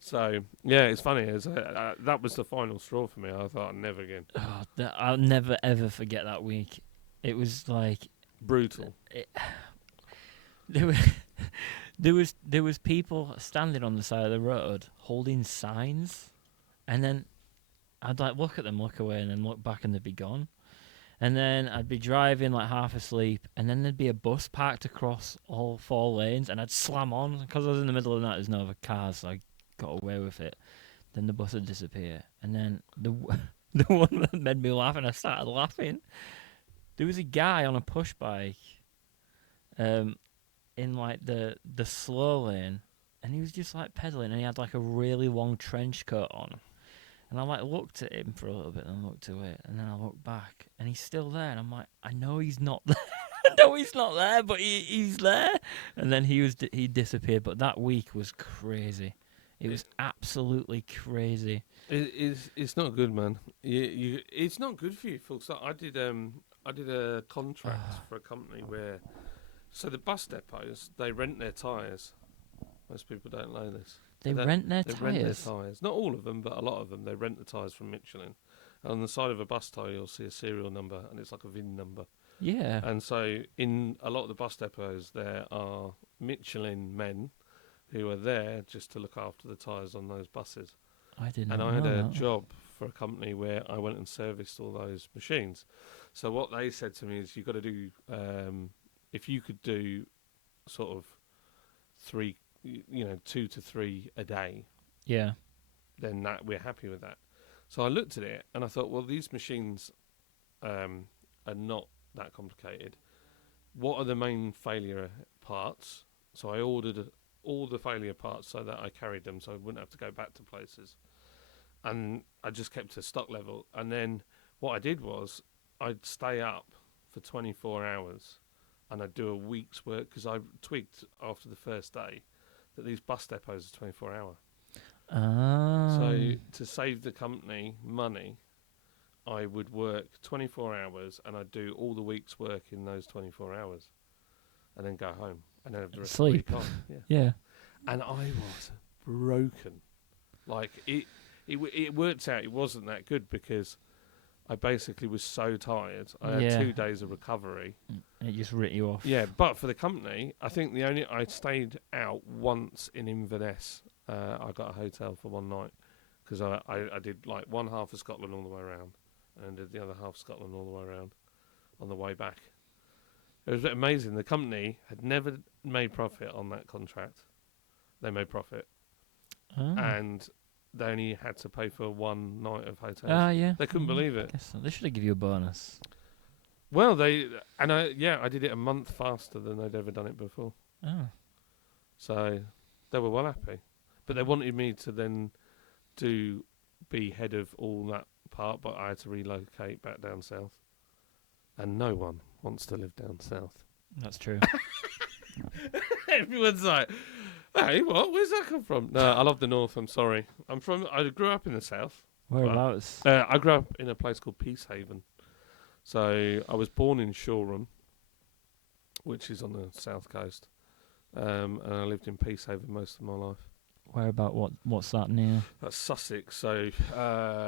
So yeah, it's funny. That was the final straw for me. I thought never again. Oh, I'll never ever forget that week. It was like Brutal. There was people standing on the side of the road holding signs, and then I'd like look at them, look away, and then look back, and they'd be gone. And then I'd be driving like half asleep, and then there'd be a bus parked across all 4 lanes, and I'd slam on because I was in the middle of the night. There's no other cars, so I got away with it. Then the bus would disappear, and then the one that made me laugh, and I started laughing. There was a guy on a push bike, in like the slow lane, and he was just like pedaling, and he had like a really long trench coat on. And I like looked at him for a little bit, and looked away, and then I looked back, and he's still there, and I'm like, I know he's not there. I know he's not there, but he's there. And then he disappeared. But that week was crazy. It was absolutely crazy. It's not good, man. It's not good for you, folks. I did a contract for a company where, so the bus depots, they rent their tyres. Most people don't know this. They rent their tyres? Not all of them, but a lot of them. They rent the tyres from Michelin. And on the side of a bus tyre, you'll see a serial number, and it's like a VIN number. Yeah. And so in a lot of the bus depots, there are Michelin men who are there just to look after the tyres on those buses. I didn't And know I had a that. job for a company where I went and serviced all those machines. So what they said to me is, you've got to do, if you could do sort of 2 to 3 a day, Yeah. then that we're happy with that. So I looked at it and I thought, well, these machines are not that complicated. What are the main failure parts? So I ordered all the failure parts so that I carried them, so I wouldn't have to go back to places. And I just kept to stock level. And then what I did was I'd stay up for 24 hours and I'd do a week's work, because I twigged after the first day that these bus depots are 24 hour. So to save the company money, I would work 24 hours and I'd do all the week's work in those 24 hours and then go home and then have the rest Sleep. of the week off. Yeah. Yeah. And I was broken. Like, it worked out it wasn't that good, because I basically was so tired. I had 2 days of recovery. And it just ripped you off. Yeah, but for the company, I think I stayed out once in Inverness. I got a hotel for one night, because I did like one half of Scotland all the way around, and did the other half of Scotland all the way around on the way back. It was amazing. The company had never made profit on that contract. They made profit, and they only had to pay for one night of hotels. Yeah. They couldn't believe it. Guess so. They should have given you a bonus. Well, I did it a month faster than they'd ever done it before. Oh. So they were well happy. But they wanted me to then be head of all that part, but I had to relocate back down south. And no one wants to live down south. That's true. Everyone's like, hey, what? Where's that come from? No, I love the north, I'm sorry. I grew up in the south. Whereabouts? I grew up in a place called Peacehaven. So I was born in Shoreham, which is on the south coast. And I lived in Peacehaven most of my life. Whereabout? What's that near? That's Sussex. So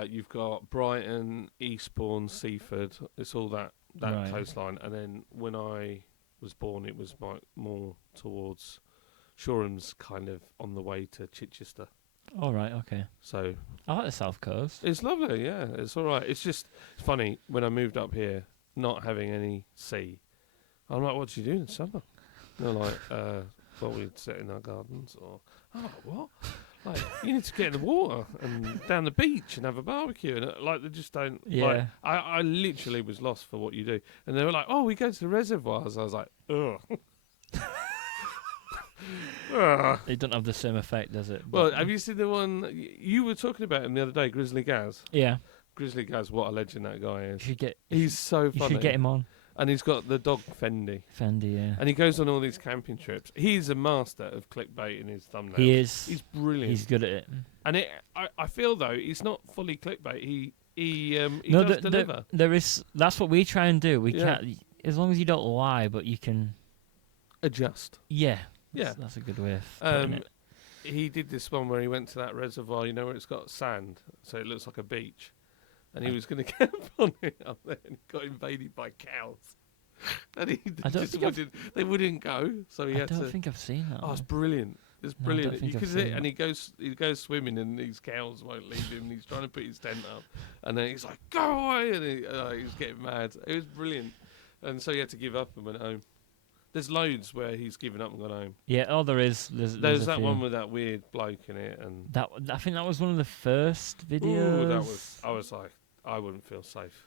you've got Brighton, Eastbourne, Seaford. It's all that Right. coastline. And then when I was born, it was more towards Shoreham's, kind of on the way to Chichester. All right. Okay. So I like the south coast. it's lovely. Yeah, it's all right. It's just funny when I moved up here, not having any sea. I'm like, what do you do in summer? They're like, well, we'd sit in our gardens, or what? Like, you need to get in the water and down the beach and have a barbecue, and like they just don't. Yeah. Like, I literally was lost for what you do, and they were like, oh, we go to the reservoirs. I was like, ugh. It doesn't have the same effect, does it? Well, have you seen the one you were talking about him the other day, Grizzly Gaz? Yeah. Grizzly Gaz, what a legend that guy is. He's so funny. You should get him on. And he's got the dog Fendi. Yeah. And he goes on all these camping trips. He's a master of clickbait in his thumbnails. He is. He's brilliant. He's good at it. And I feel, though, he's not fully clickbait. He does deliver. There is. That's what we try and do. We can't, as long as you don't lie, but you can adjust. Yeah. Yeah. That's a good way of putting it. He did this one where he went to that reservoir, you know, where it's got sand, so it looks like a beach. And he was going to camp on it up there, and he got invaded by cows. And they wouldn't go, so he had to. I don't think I've seen that. Oh, it's brilliant. It's brilliant. You can see it, and he goes swimming, and these cows won't leave him. And he's trying to put his tent up, and then he's like, "Go away!" And he's getting mad. It was brilliant, and so he had to give up and went home. There's loads where he's given up and gone home. Yeah, there is. There's that few. one with that weird bloke in it, and I think that was one of the first videos. I was like, I wouldn't feel safe.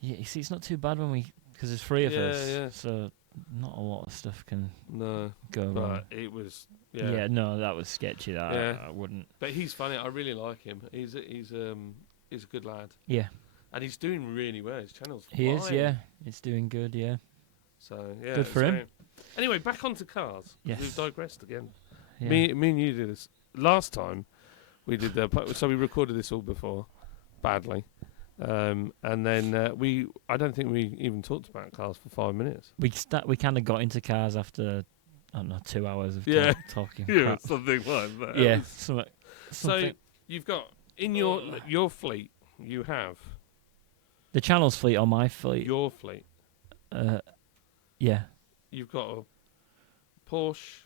Yeah, you see, it's not too bad because there's 3 of us. Yeah. So not a lot of stuff can go wrong. But it was. Yeah. Yeah, no, that was sketchy. I wouldn't. But he's funny. I really like him. He's a good lad. Yeah. And he's doing really well. His channel's flying. He is. Yeah, it's doing good. Yeah. So yeah, good for him. Anyway, back onto cars. Yes. We've digressed again. Yeah. Me and you did this last time. We did so we recorded this all before, badly, and then I don't think we even talked about cars for 5 minutes. We kind of got into cars after I don't know 2 hours of talking. Yeah, crap. something like that. Yeah, something. So you've got in your fleet, you have the channel's fleet or my fleet. Your fleet. Yeah. You've got a Porsche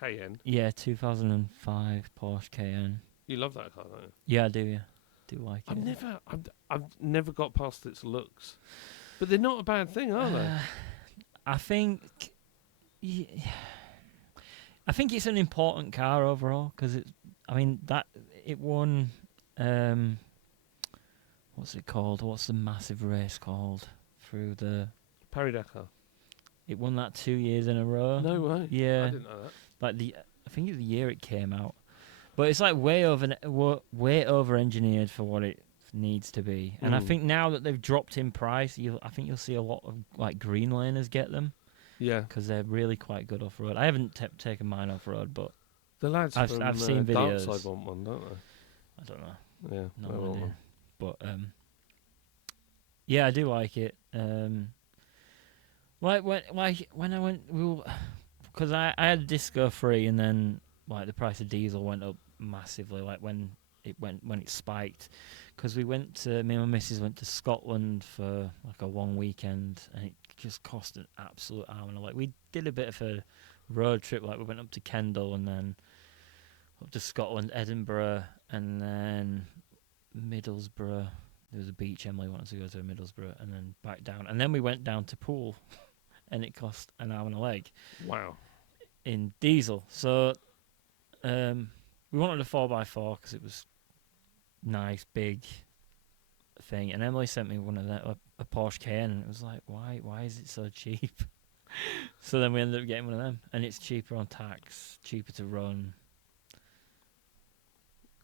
Cayenne. Yeah, 2005 Porsche Cayenne. You love that car, don't you? Yeah, I do. Yeah, do like it. I've never got past its looks, but they're not a bad thing, are they? I think. I think it's an important car overall because it won. What's it called? What's the massive race called through the Paris-Dakar. It won that 2 years in a row. No way. Yeah, I didn't know that. I think it was the year it came out, but it's like way over engineered for what it needs to be. And I think now that they've dropped in price, I think you'll see a lot of like green laners get them. Yeah, because they're really quite good off road. I haven't taken mine off road, but the lads I've seen videos. Dark Side want one, don't they? I don't know. Yeah, No idea. But yeah, I do like it. Like when I went, because I had Disco free, and then like the price of diesel went up massively. Like when it spiked, because me and my missus went to Scotland for like a long weekend, and it just cost an absolute arm and a leg. We did a bit of a road trip, like we went up to Kendal and then up to Scotland, Edinburgh, and then Middlesbrough. There was a beach Emily wanted to go to, Middlesbrough, and then back down. And then we went down to Poole, and it cost an arm and a leg. Wow. In diesel. So we wanted a 4x4 because it was nice, big thing. And Emily sent me one of that, a Porsche Cayenne, and it was like, why is it so cheap? So then we ended up getting one of them, and it's cheaper on tax, cheaper to run.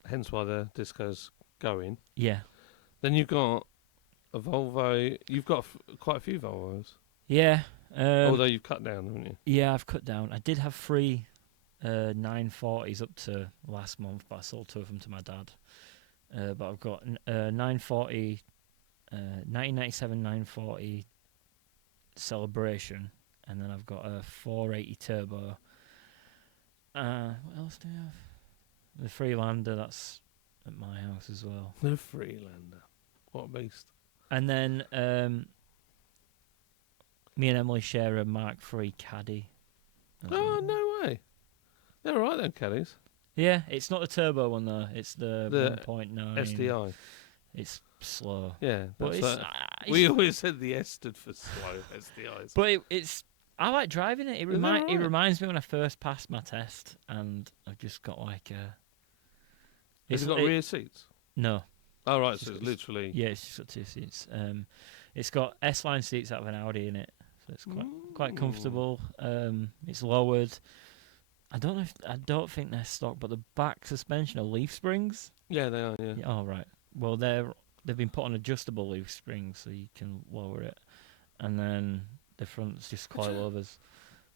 Hence why the Disco's going. Yeah. Then you've got a Volvo. You've got quite a few Volvos. Yeah. Although you've cut down, haven't you? Yeah, I've cut down. I did have 3 940s up to last month, but I sold 2 of them to my dad. But I've got 940, 1997 940 Celebration, and then I've got a 480 Turbo. What else do we have? The Freelander, that's at my house as well. The Freelander. What a beast. And then me and Emily share a Mark III Caddy. Oh, no way. They're alright then, caddies. Yeah, it's not the turbo one though. It's the 1.9 SDI. It's slow. Yeah, but we always said the S stood for slow. SDIs. But it's. I like driving it. It reminds me when I first passed my test, and I've just got like a. Has it got rear seats? No. Oh right, so it's literally. Yeah, it's just got 2 seats. It's got S-line seats out of an Audi in it, so it's quite comfortable. It's lowered. I don't think they're stock, but the back suspension are leaf springs. Yeah, they are. Yeah. Oh right. Well, they've been put on adjustable leaf springs, so you can lower it, and then the front's just coilovers.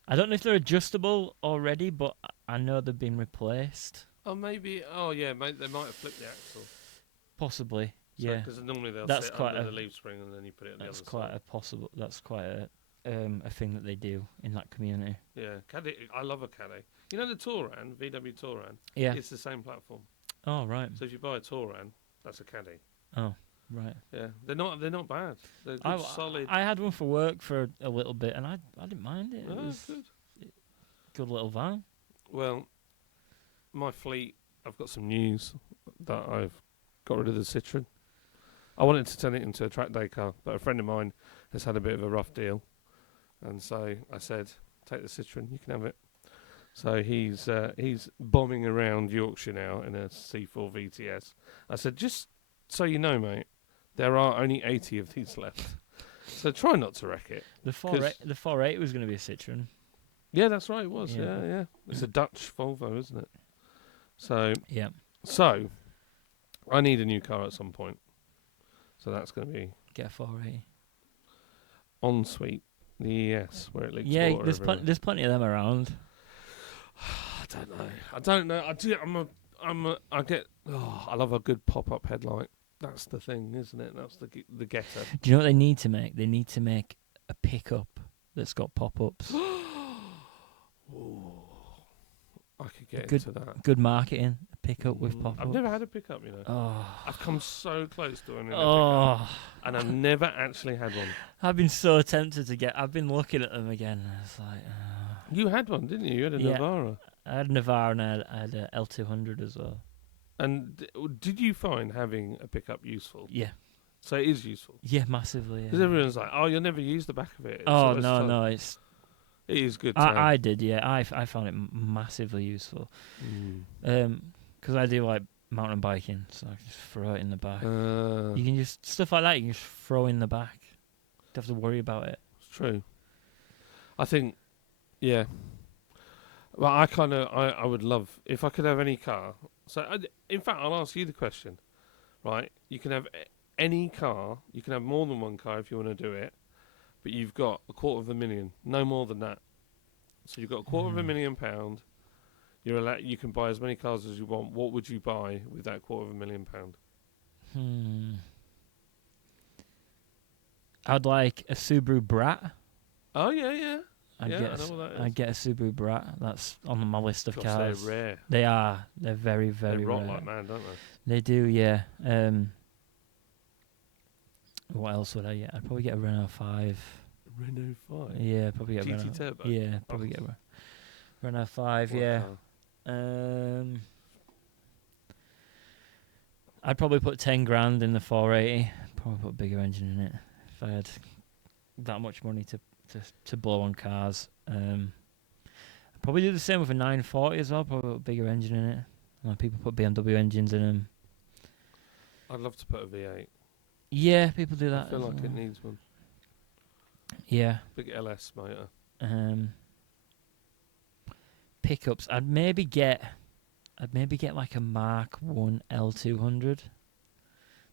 I don't know if they're adjustable already, but I know they've been replaced. Oh, maybe. Oh, yeah. They might have flipped the axle. Possibly. Yeah. Because normally they'll that's sit quite under the leaf spring and then you put it on the other side. That's quite a thing that they do in that community. Yeah, Caddy. I love a Caddy. You know the Touran, VW Touran? Yeah. It's the same platform. Oh right. So if you buy a Touran, that's a Caddy. Oh right. Yeah, they're not bad. They're good, solid. I had one for work for a little bit, and I didn't mind it. It was good. Good little van. Well, my fleet. I've got some news that I've got rid of the Citroen. I wanted to turn it into a track day car, but a friend of mine has had a bit of a rough deal, and so I said, "Take the Citroen, you can have it." So he's bombing around Yorkshire now in a C4 VTS. I said, "Just so you know, mate, there are only 80 of these left, so try not to wreck it." The 480 was going to be a Citroen. Yeah, that's right. It was. Yeah. It's a Dutch Volvo, isn't it? So yeah. So I need a new car at some point. So that's going to be get a 480 Ensuite, the ES, where it leaks. Yeah, water there's plenty of them around. I don't know. I love a good pop-up headlight. That's the thing, isn't it? That's the getter. Do you know what they need to make? They need to make a pickup that's got pop-ups. Ooh, I could get into that. Good marketing. A pickup with pop-ups. I've never had a pickup, you know. Oh. I've come so close to owning a Oh. pickup, and I've never actually had one. I've been so tempted to get. I've been looking at them again. And it's like. You had one, didn't you? You had a Yeah. Navara. I had a Navara and I had a L200 as well. And did you find having a pickup useful? Yeah. So it is useful. Yeah, massively. Because everyone's like, "Oh, you'll never use the back of it." Oh no, it's. It is good. I did, yeah. I found it massively useful. Because I do like mountain biking, so I can just throw it in the back. You can just stuff like that. You can just throw in the back. Don't have to worry about it. It's true. I think, yeah. Well, I would love if I could have any car. So, in fact, I'll ask you the question. Right, you can have any car. You can have more than one car if you want to do it, but you've got $250,000, no more than that. So you've got £250,000. You can buy as many cars as you want. What would you buy with that £250,000? I'd like a Subaru Brat. Oh yeah. I know what that is. I'd get a Subaru Brat. That's on my list of cars. They're rare. They are. They're very, very they rock rare. like mad, don't they? They do, yeah. What else would I get? I'd probably get a Renault 5. Renault 5? Yeah, probably get GT Renault. Turbo? Yeah, probably get a Renault 5, yeah. I'd probably put 10 grand in the 480. Probably put a bigger engine in it if I had that much money to blow on cars. I'd probably do the same with a 940 as well. Probably put a bigger engine in it. People put BMW engines in them. I'd love to put a V8. Yeah, people do that. I feel like it needs one. Yeah. Big LS motor. Pickups. I'd maybe get like a Mark 1 L200.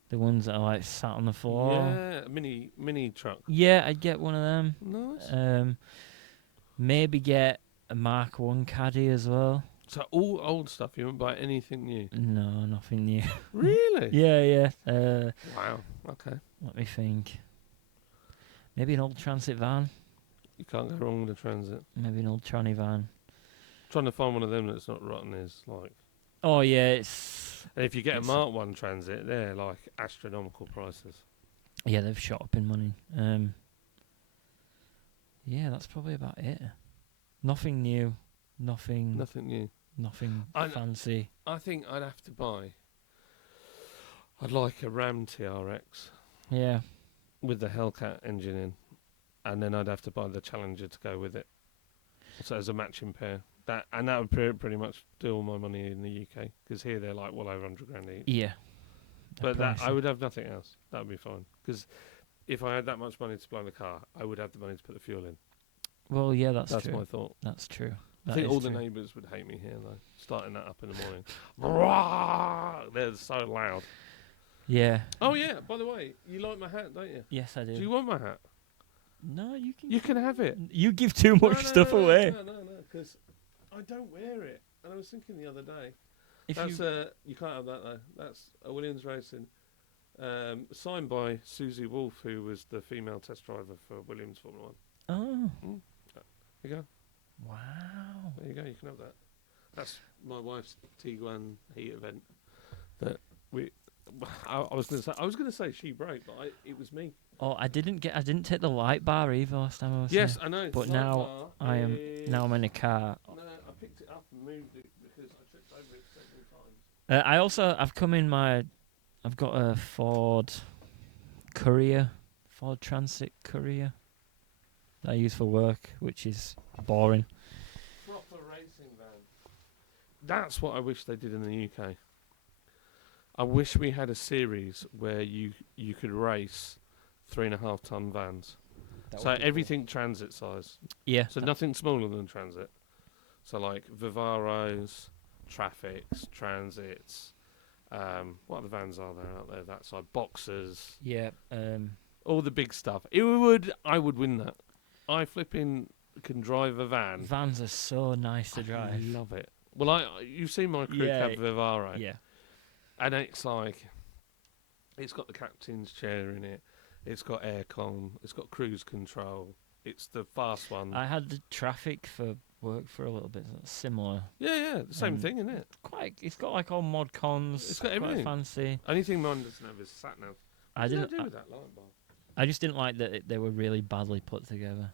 The ones that are like sat on the floor. Yeah, mini truck. Yeah, I'd get one of them. Nice. Maybe get a Mark 1 Caddy as well. So all old stuff, you won't buy anything new? No, nothing new. Really? Yeah. Wow, okay. Let me think. Maybe an old transit van. You can't go wrong with a transit. Maybe an old tranny van. Trying to find one of them that's not rotten is like... Oh, yeah, it's... And if you get a Mark 1 transit, they're like astronomical prices. Yeah, they've shot up in money. Yeah, that's probably about it. Nothing new. Nothing new. Nothing fancy. I think I'd have to buy... I'd like a Ram TRX. Yeah. With the Hellcat engine in. And then I'd have to buy the Challenger to go with it. So as a matching pair. That would pretty much do all my money in the UK. Because here they're like well over 100 grand each. Yeah. But I would have nothing else. That would be fine. Because if I had that much money to blow the car, I would have the money to put the fuel in. Well, yeah, that's true. That's my thought. That's true. I think all the neighbours would hate me here, though. Starting that up in the morning. They're so loud. Yeah. Oh, yeah. By the way, you like my hat, don't you? Yes, I do. Do you want my hat? No, you can. You can have it. You give too much stuff away. No, because I don't wear it. And I was thinking the other day. If you can't have that, though. That's a Williams Racing. Signed by Susie Wolff, who was the female test driver for Williams Formula 1. Oh. There you go. Wow. There you go. You can have that. That's my wife's Tiguan heat event. That I was going to say she broke, but it was me. Oh, I didn't take the light bar either last time I was Yes, here. I know. But now I'm in a car. No, I picked it up and moved it because I tripped over it several times. I've got a Ford Transit Courier that I use for work, which is boring. Proper racing van. That's what I wish they did in the UK. I wish we had a series where you could race 3.5 ton vans. So everything cool. Transit size. Yeah. So nothing smaller than Transit. So like Vivaros, Traffics, Transits. What other vans are there out there that side? Boxers. Yeah. All the big stuff. I would win that. I flipping can drive a van. Vans are so nice to drive. I love it. Well, you've seen my crew cab Vivaro. Yeah. And it's like, it's got the captain's chair in it. It's got aircon. It's got cruise control. It's the fast one. I had the traffic for work for a little bit. That's similar. Yeah, the same thing, isn't it? It's got like all mod cons. It's got quite everything. fancy. Only thing mine doesn't have is sat nav. What does that do with that light bar? I just didn't like that they were really badly put together.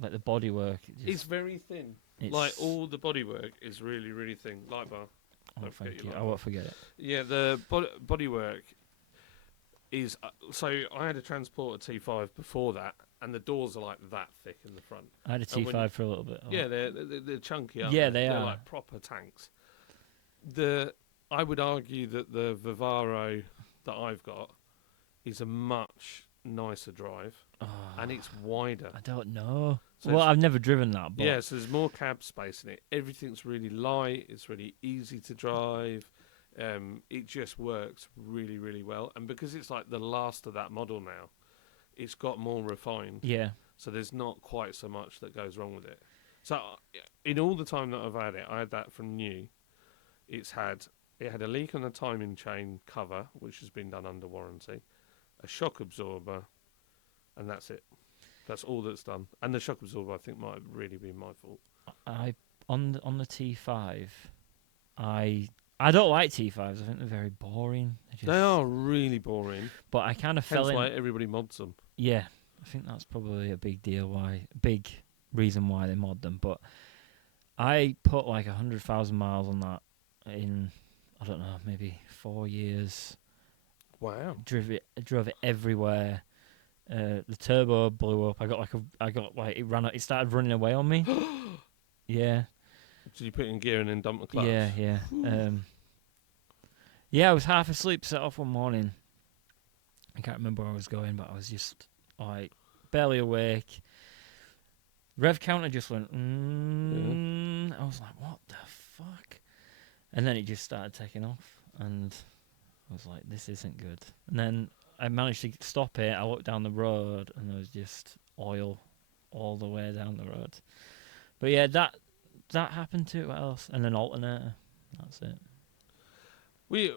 Like the bodywork. It's very thin. Like all the bodywork is really, really thin. Light bar. Oh, thank you. I won't forget it. Yeah, the bodywork is. So I had a Transporter T5 before that, and the doors are like that thick in the front. I had a T5 for a little bit. Yeah, they're chunky. Yeah, they they're are like proper tanks. I would argue that the Vivaro that I've got is a much nicer drive, and it's wider. I don't know. So Well, I've never driven that. But yeah, so there's more cab space in it. Everything's really light. It's really easy to drive. It just works really, really well. And because it's like the last of that model now, it's got more refined. Yeah. So there's not quite so much that goes wrong with it. So in all the time that I've had it, I had that from new. It had a leak on the timing chain cover, which has been done under warranty, a shock absorber, and that's it. That's all that's done. And the shock absorber, I think, might have really been my fault. On the T5, I don't like T5s. I think they're very boring. They are really boring. But I kind of fell in. Hence why everybody mods them. Yeah, I think that's probably a big deal. Big reason why they mod them. But I put like 100,000 miles on that in, I don't know, maybe 4 years. Wow. Drove it everywhere. The turbo blew up. I got like it ran. It started running away on me. Yeah. Did you put it in gear and then dump the clutch? Yeah. Yeah, I was half asleep, set off one morning. I can't remember where I was going, but I was just like barely awake. Rev counter just went. I was like, "What the fuck?" And then it just started taking off, and I was like, "This isn't good." And then I managed to stop it. I looked down the road, and there was just oil all the way down the road. But yeah, that happened to it. What else? And an alternator. That's it. We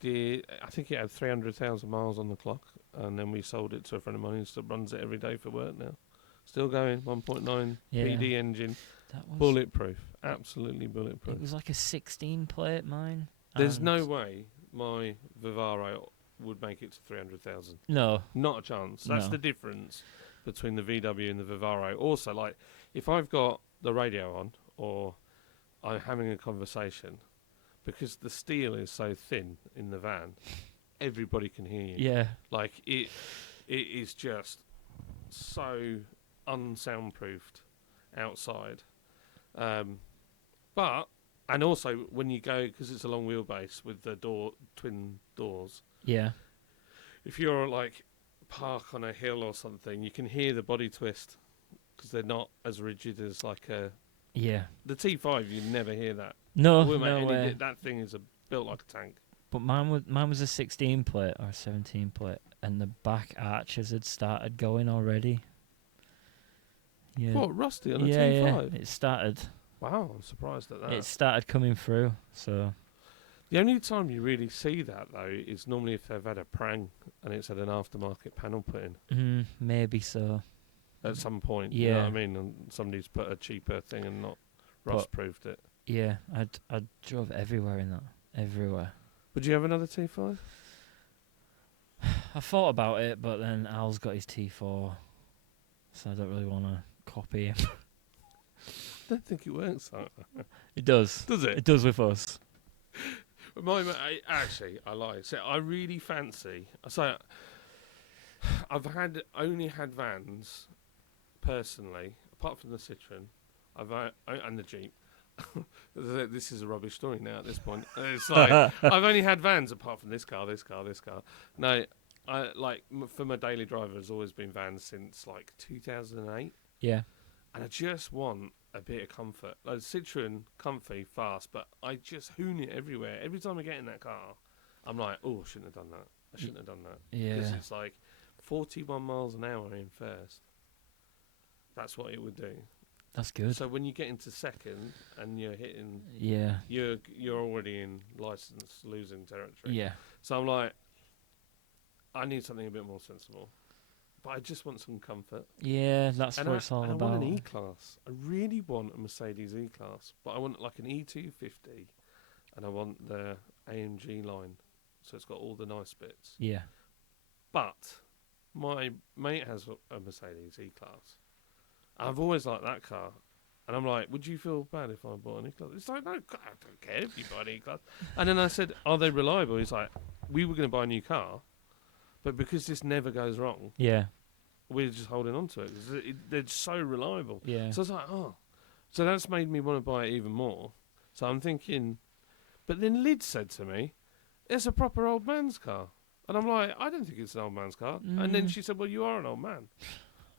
did. I think it had 300,000 miles on the clock, and then we sold it to a friend of mine who still runs it every day for work now. Still going. 1.9 PD engine. That was bulletproof. Absolutely bulletproof. It was like a 16 plate mine. There's no way my Vivaro would make it to 300,000. No. Not a chance. That's the difference between the VW and the Vivaro. Also, like, if I've got the radio on or I'm having a conversation, because the steel is so thin in the van, everybody can hear you. Yeah. Like, it is just so unsoundproofed outside. And also when you go, because it's a long wheelbase with the twin doors. Yeah. If you're like park on a hill or something, you can hear the body twist because they're not as rigid as like a. Yeah. The T5, you never hear that. No, that thing is built like a tank. But mine was a 16 plate or a 17 plate, and the back arches had started going already. Yeah. What, rusty on a T5? Yeah, it started. Wow, I'm surprised at that. It started coming through, so... The only time you really see that, though, is normally if they've had a prang and it's had an aftermarket panel put in. Maybe so. At some point, yeah. You know what I mean? And somebody's put a cheaper thing and not rust-proofed it. Yeah, I drove everywhere in that. Everywhere. Would you have another T5? I thought about it, but then Al's got his T4, so I don't really want to copy him. I don't think it works like that. It does. Does it? It does with us. Actually, I lie. So I really fancy. So I've only had vans personally, apart from the Citroen. And the Jeep. This is a rubbish story now at this point. It's like I've only had vans apart from this car. No, for my daily driver has always been vans since like 2008. Yeah. And I just want a bit of comfort. Like Citroen, comfy, fast, but I just hoon it everywhere. Every time I get in that car, I'm like, oh, I shouldn't have done that. Yeah. Because it's like 41 miles an hour in first. That's what it would do. That's good. So when you get into second and you're hitting, you're already in license losing territory. Yeah. So I'm like, I need something a bit more sensible. but I just want some comfort. Yeah, that's what it's all I about. want an E-Class. I really want a Mercedes E-Class, but I want like an E250, and I want the AMG line, so it's got all the nice bits. Yeah. But my mate has a Mercedes E-Class. I've always liked that car. And I'm like, would you feel bad if I bought an E-Class? It's like, no, I don't care if you buy an E-Class. And then I said, are they reliable? He's like, we were going to buy a new car, but because this never goes wrong, Yeah. we're just holding on to it. They're so reliable. Yeah. So I was like, oh. So that's made me want to buy it even more. So I'm thinking, but then Lyd said to me, it's a proper old man's car. And I'm like, I don't think it's an old man's car. And then she said, well, you are an old man.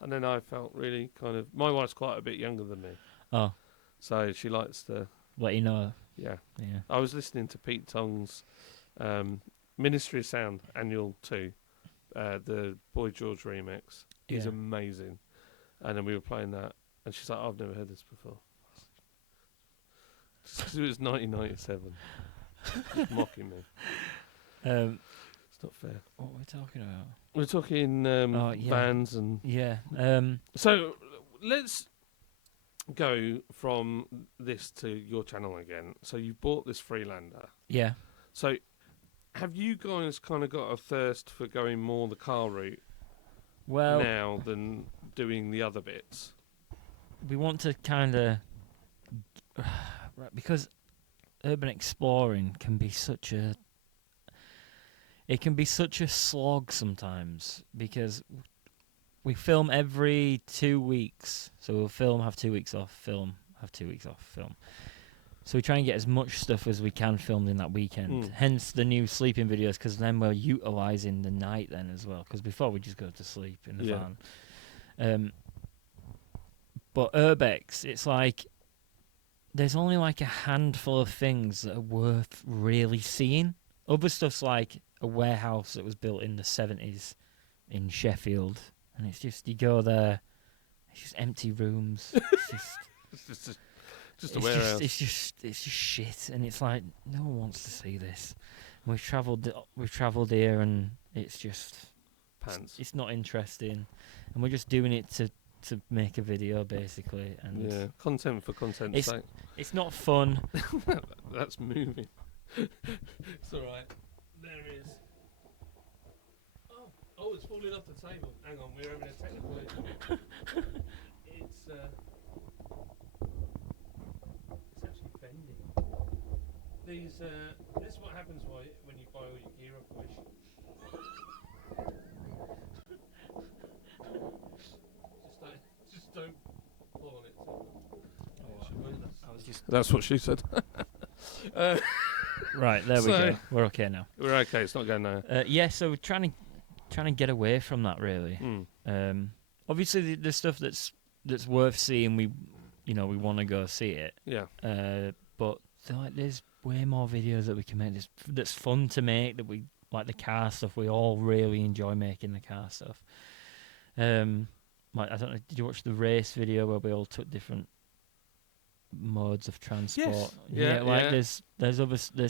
And then I felt really kind of, my wife's quite a bit younger than me. Oh. So she likes to Let you know. Yeah. Yeah. I was listening to Pete Tong's Ministry of Sound Annual 2, the Boy George remix. He's amazing. And then we were playing that, and she's like, I've never heard this before. Just 'cause it was 1997. She's mocking me. It's not fair. What were we talking about? We're talking vans and... Yeah. So let's go from this to your channel again. So you bought this Freelander. Yeah. So have you guys kind of got a thirst for going more the car route now than doing the other bits? We want to kind of... because urban exploring can be such a... It can be such a slog sometimes, because we film every 2 weeks. So we'll film, have 2 weeks off, film, have 2 weeks off, film. So we try and get as much stuff as we can filmed in that weekend. Hence the new sleeping videos, because then we're utilising the night then as well. Because before we just go to sleep in the van. But Urbex, it's like there's only like a handful of things that are worth really seeing. Other stuff's like a warehouse that was built in the 70s in Sheffield, and it's just, you go there, it's just empty rooms. It's just a warehouse. It's just shit, and it's like no one wants to see this. And we've travelled here, and it's just pants. It's not interesting, and we're just doing it to make a video basically. And content for content's sake. It's not fun. That's moving. It's all right. There it is. Oh, it's falling off the table. Hang on, we're having a technical issue. It's actually bending. This is what happens when you buy all your gear off Wish. Just don't pull on it too much. That's what she said. Right, there we go. We're okay now. We're okay. It's not going nowhere. So we're trying to get away from that really. Obviously, the stuff that's worth seeing, we want to go see it. Yeah. But there's way more videos that we can make. That's fun to make. That we like the car stuff. We all really enjoy making the car stuff. I don't know. Did you watch the race video where we all took different modes of transport? Yes. There's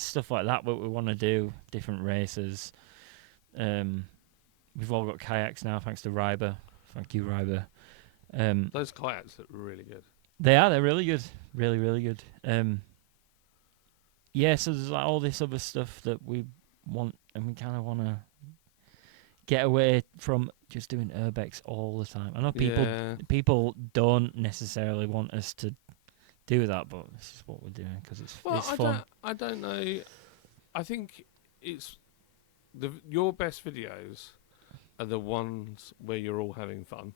stuff like that what we want to do, different races. We've all got kayaks now thanks to Revved. Thank you, Revved. Those kayaks are really good. They're really good, really good. So there's like all this other stuff that we want, and we kind of want to get away from just doing urbex all the time. I know people don't necessarily want us to do that, but this is what we're doing because it's fun. I don't know. I think it's your best videos are the ones where you're all having fun.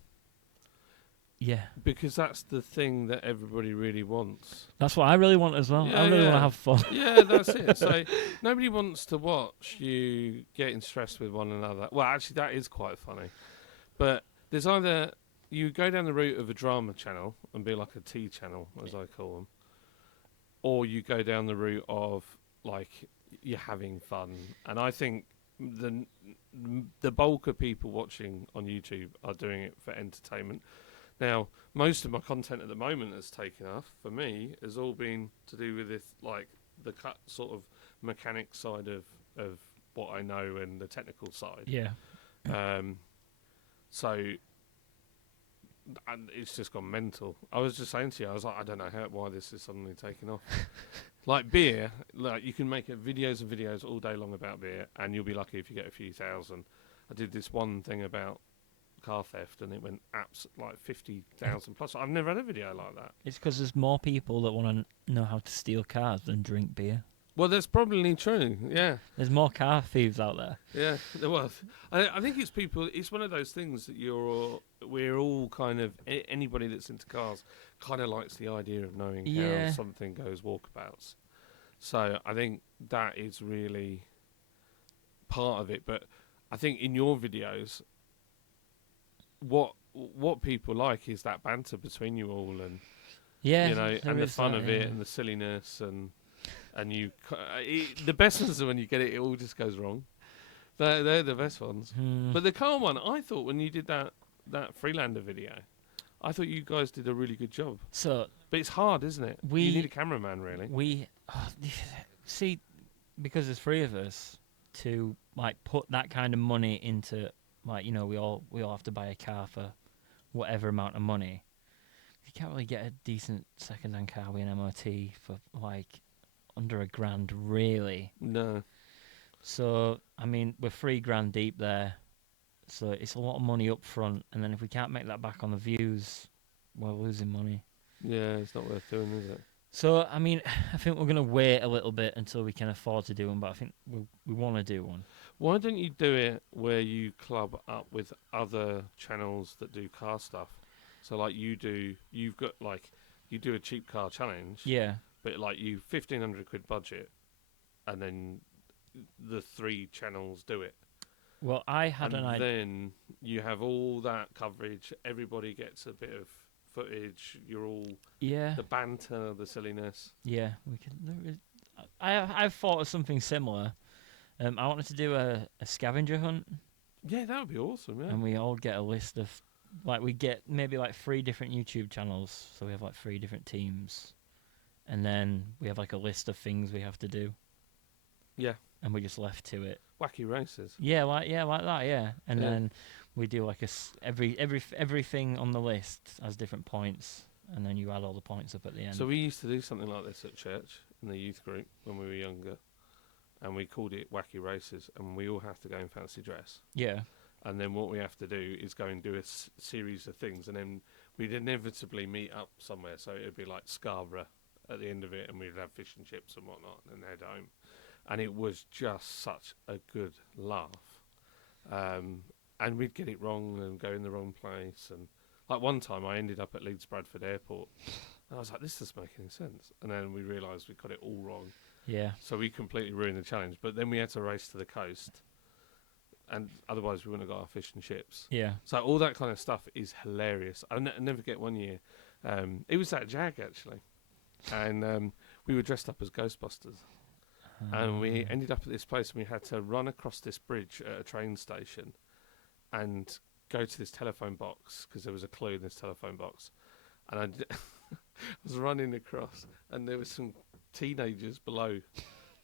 Yeah. Because that's the thing that everybody really wants. That's what I really want as well. I really want to have fun. Yeah, that's it. So nobody wants to watch you getting stressed with one another. Well, actually, that is quite funny. But there's either you go down the route of a drama channel and be like a T channel, as I call them, or you go down the route of, like, you're having fun. And I think the bulk of people watching on YouTube are doing it for entertainment. Now, most of my content at the moment that's taken off for me has all been to do with this, like the sort of mechanic side of what I know and the technical side. Yeah. So and it's just gone mental. I was just saying to you, I was like, I don't know why this is suddenly taking off. Like beer, like you can make videos and videos all day long about beer, and you'll be lucky if you get a few thousand. I did this one thing about car theft, and it went like 50,000 plus. I've never had a video like that. It's because there's more people that want to know how to steal cars than drink beer. Well, that's probably true. Yeah. There's more car thieves out there. Yeah, there was. I think it's people. It's one of those things that we're all kind of anybody that's into cars kind of likes the idea of knowing how something goes walkabouts. So I think that is really part of it. But I think in your videos, what people like is that banter between you all, and and the fun of it, and the silliness, and the best ones are when you get it all just goes wrong. They're the best ones. But the car one, I thought when you did that Freelander video, I thought you guys did a really good job. But it's hard, isn't it? You need a cameraman, really. See, because there's three of us, to like put that kind of money into, like, we all have to buy a car for whatever amount of money. You can't really get a decent second-hand car with an MOT for like under $1,000, really. No. So I mean, we're $3,000 deep there, so it's a lot of money up front, and then if we can't make that back on the views, we're losing money. Yeah, it's not worth doing, is it? So I mean, I think we're gonna wait a little bit until we can afford to do one, but I think we want to do one. Why don't you do it where you club up with other channels that do car stuff? So like you do a cheap car challenge. Yeah. But like you 1,500 quid budget, and then the 3 channels do it. Well, I had an idea. Then you have all that coverage. Everybody gets a bit of footage. You're all the banter, the silliness. Yeah, we can. I've thought of something similar. I wanted to do a scavenger hunt. Yeah, that would be awesome. Yeah, and we all get a list of, like, we get maybe like 3 different YouTube channels. So we have like 3 different teams, and then we have like a list of things we have to do. Yeah. And we're just left to it. Wacky races. Yeah, like that. Yeah, and then we do like everything on the list has different points, and then you add all the points up at the end. So we used to do something like this at church in the youth group when we were younger, and we called it Wacky Races, and we all have to go in fancy dress. Yeah. And then what we have to do is go and do a series of things, and then we'd inevitably meet up somewhere. So it would be like Scarborough at the end of it, and we'd have fish and chips and whatnot, and then head home. And it was just such a good laugh. And we'd get it wrong and go in the wrong place. And like one time I ended up at Leeds Bradford Airport. And I was like, this doesn't make any sense. And then we realised we got it all wrong. Yeah. So we completely ruined the challenge. But then we had to race to the coast. And otherwise we wouldn't have got our fish and chips. Yeah. So all that kind of stuff is hilarious. I never forget one year. It was at Jag, actually. And we were dressed up as Ghostbusters. And we ended up at this place, and we had to run across this bridge at a train station and go to this telephone box, because there was a clue in this telephone box. And I was running across, and there were some teenagers below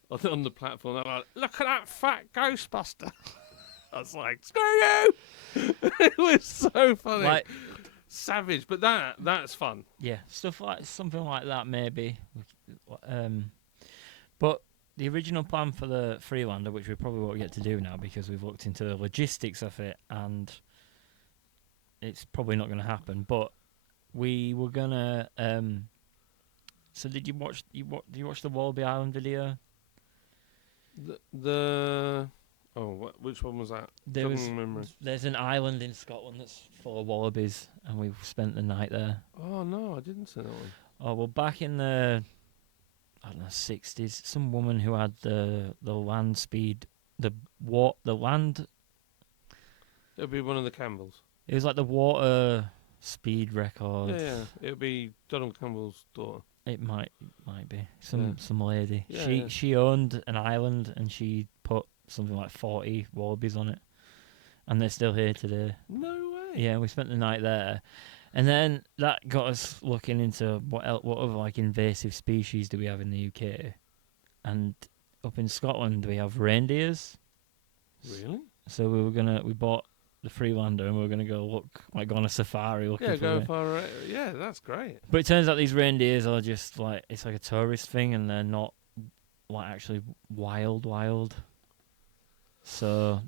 on the platform. They were like, look at that fat Ghostbuster. I was like, screw you! It was so funny. Like, savage, but that's fun. Yeah, something like that, maybe. But the original plan for the Freelander, which we probably won't get to do now because we've looked into the logistics of it, and it's probably not going to happen. But we were gonna. So did you watch? Did you watch the Wallaby Island video? Which one was that? There's an island in Scotland that's full of wallabies, and we spent the night there. Oh no, I didn't see that one. Oh well, back in the 60s, some woman who had the land speed, the land. It'll be one of the Campbells. It was like the water speed record. Yeah. It'll be Donald Campbell's daughter. It might be some lady. Yeah, she owned an island, and she put something like 40 wallabies on it, and they're still here today. No way. Yeah, we spent the night there. And then that got us looking into what other like invasive species do we have in the UK. And up in Scotland we have reindeers. Really? So we bought the Freelander, and we were going to go go on a safari looking Yeah, for go it. for it. Yeah, that's great. But it turns out these reindeers are just like, it's like a tourist thing, and they're not like actually wild. So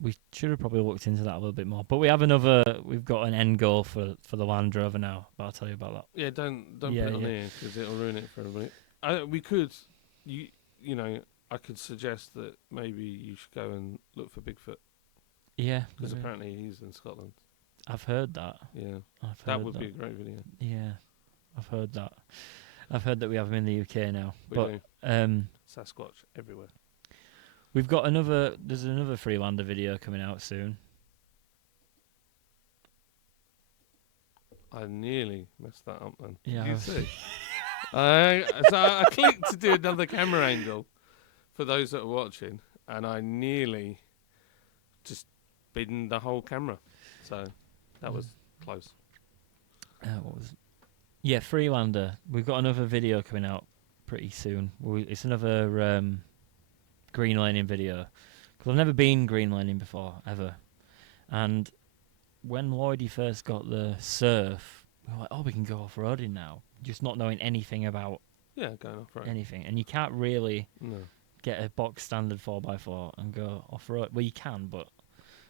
we should have probably looked into that a little bit more. But we've got an end goal for the Land Rover now. But I'll tell you about that. Yeah, don't put it on here because it'll ruin it for everybody. We could, I could suggest that maybe you should go and look for Bigfoot Yeah, because apparently he's in Scotland. I've heard that. Yeah, That would be a great video. Yeah, I've heard that. I've heard that we have him in the UK now. We but do. um, Sasquatch everywhere. we've got there's another Freelander video coming out soon. I nearly messed that up then. Yeah. Did you see? So I clicked to do another camera angle for those that are watching, and I nearly just binned the whole camera. So that was close. What was? Yeah, Freelander. We've got another video coming out pretty soon. It's another green laning video because I've never been green laning before ever, and when Lloydie first got the Surf, we were like, "Oh, we can go off roading now," just not knowing anything about Going off road. anything, and you can't really No. get a box standard 4x4 and go off road. Well, you can, but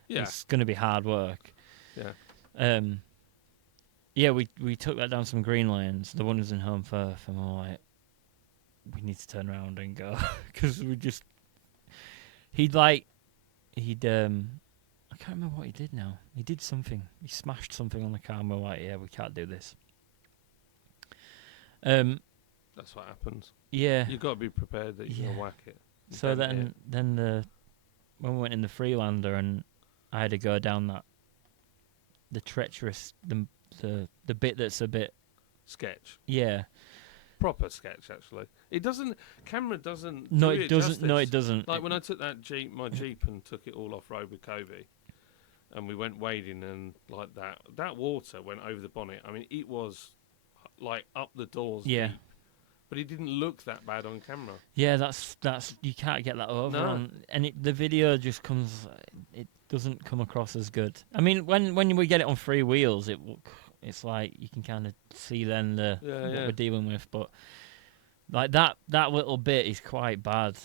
Yeah. it's going to be hard work. Yeah. Yeah, we took that down some green lanes. The one was in Home Firth, and we're like, we need to turn around and go because I can't remember what he did now. He did something. He smashed something on the car, and we're like, yeah, we can't do this. That's what happens. Yeah. You've got to be prepared that you're going to whack it. So then when we went in the Freelander, and I had to go down the treacherous, the bit that's a bit sketch. Yeah. Proper sketch, actually. Camera doesn't. No, do it doesn't. justice. No, it doesn't. Like when I took my Jeep and took it all off road with Kobe, and we went wading and like that water went over the bonnet. I mean, it was like up the doors. Yeah. Deep, but it didn't look that bad on camera. Yeah, that's you can't get that over on, and the video just comes. It doesn't come across as good. I mean, when we get it on free wheels, it's like you can kind of see then what we're dealing with, but like that little bit is quite bad.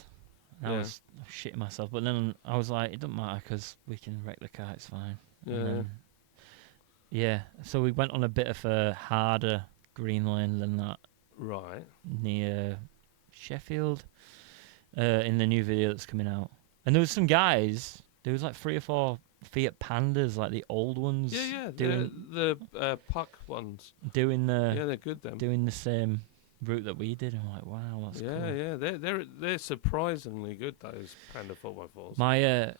I was shitting myself, but then I was like, it doesn't matter because we can wreck the car, it's fine. So we went on a bit of a harder green lane than that. Right. Near Sheffield, in the new video that's coming out. And there was some guys, there was like 3 or 4 Fiat Pandas, like the old ones. Yeah, doing the puck ones. Doing they're good then. Doing the same route that we did. I'm like, wow, that's cool. Yeah, they're surprisingly good, those Panda 4x4s.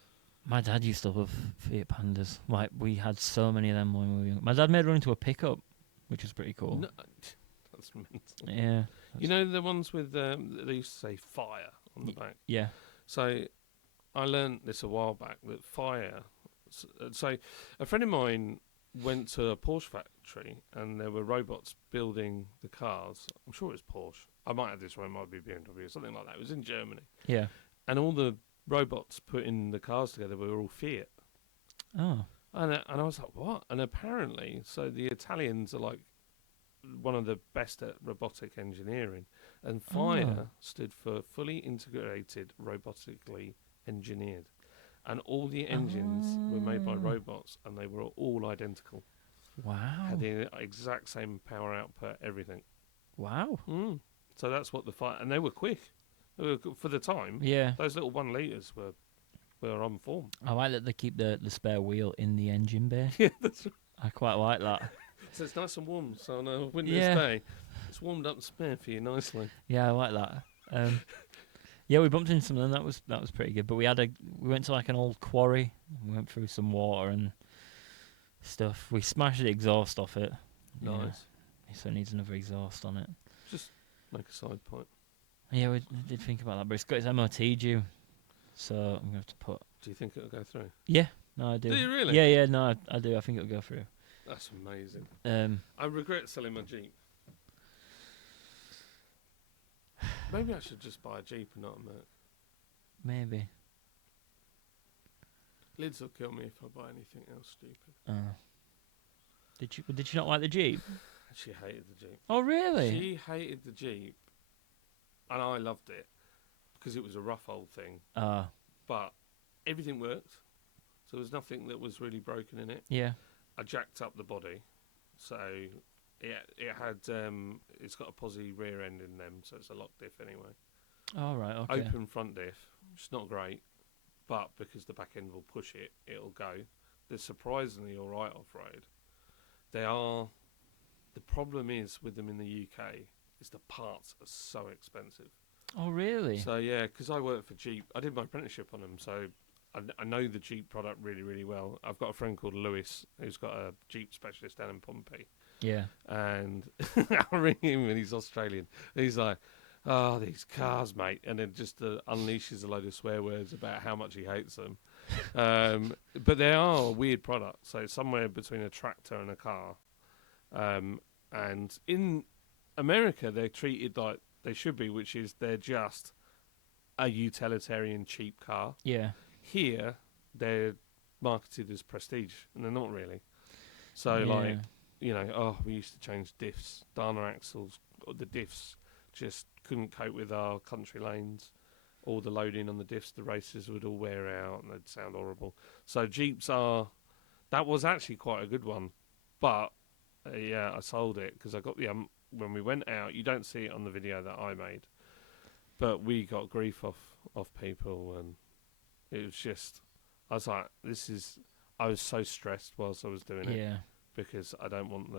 My dad used to love Fiat Pandas. Like, we had so many of them when we were young. My dad made one into a pickup, which was pretty cool. No, that's mental. Yeah. You know the ones with they used to say fire on the back. Yeah. So I learned this a while back that fire. So a friend of mine went to a Porsche factory and there were robots building the cars. I'm sure it was Porsche. I might have this wrong. It might be BMW or something like that. It was in Germany. Yeah. And all the robots putting the cars together were all Fiat. Oh. And I was like, what? And apparently, so the Italians are like one of the best at robotic engineering, and FIRE stood for fully integrated robotically engineered, and all the engines were made by robots, and they were all identical. Wow. Had the exact same power output, everything. Wow. So that's what the FIRE, and they were quick. They were, for the time. Yeah. Those little 1 litres were on form. I like that they keep the spare wheel in the engine bay. Yeah, that's right. I quite like that. So it's nice and warm. So on a winter's day, it's warmed up spare for you nicely. Yeah, I like that. Yeah, we bumped into some of them. That was pretty good. But we went to like an old quarry. We went through some water and stuff. We smashed the exhaust off it. Nice. Yeah, so it needs another exhaust on it. Just make a side point. Yeah, we did think about that, but it's got its MOT due, so I'm gonna have to put. Do you think it'll go through? Yeah, no, I do. Do you really? Yeah, no, I do. I think it'll go through. That's amazing. I regret selling my Jeep. Maybe I should just buy a Jeep and not a Merc. Maybe. Lids will kill me if I buy anything else stupid. Did you not like the Jeep? She hated the Jeep. Oh, really? She hated the Jeep, and I loved it because it was a rough old thing. But everything worked, so there was nothing that was really broken in it. Yeah. I jacked up the body, so it had it's got a posi rear end in them, so it's a lock diff anyway. All right. Okay. Open front diff, which is not great, but because the back end will push it, it'll go. They're surprisingly all right off road. The problem is with them in the UK is the parts are so expensive. Oh, really? So yeah, because I work for Jeep, I did my apprenticeship on them, so I know the Jeep product really, really well. I've got a friend called Lewis who's got a Jeep specialist down in Pompey. Yeah. And I ring him and he's Australian. And he's like, "Oh, these cars, mate," and then just unleashes a load of swear words about how much he hates them. But they are a weird product, so it's somewhere between a tractor and a car. And in America, they're treated like they should be, which is they're just a utilitarian cheap car. Yeah. Here, they're marketed as prestige, and they're not really. So, we used to change diffs, Dana axles, the diffs just couldn't cope with our country lanes. All the loading on the diffs, the races would all wear out, and they'd sound horrible. So Jeeps that was actually quite a good one, but I sold it because I got the when we went out. You don't see it on the video that I made, but we got grief off people, and it was just, I was like, I was so stressed whilst I was doing it because I don't want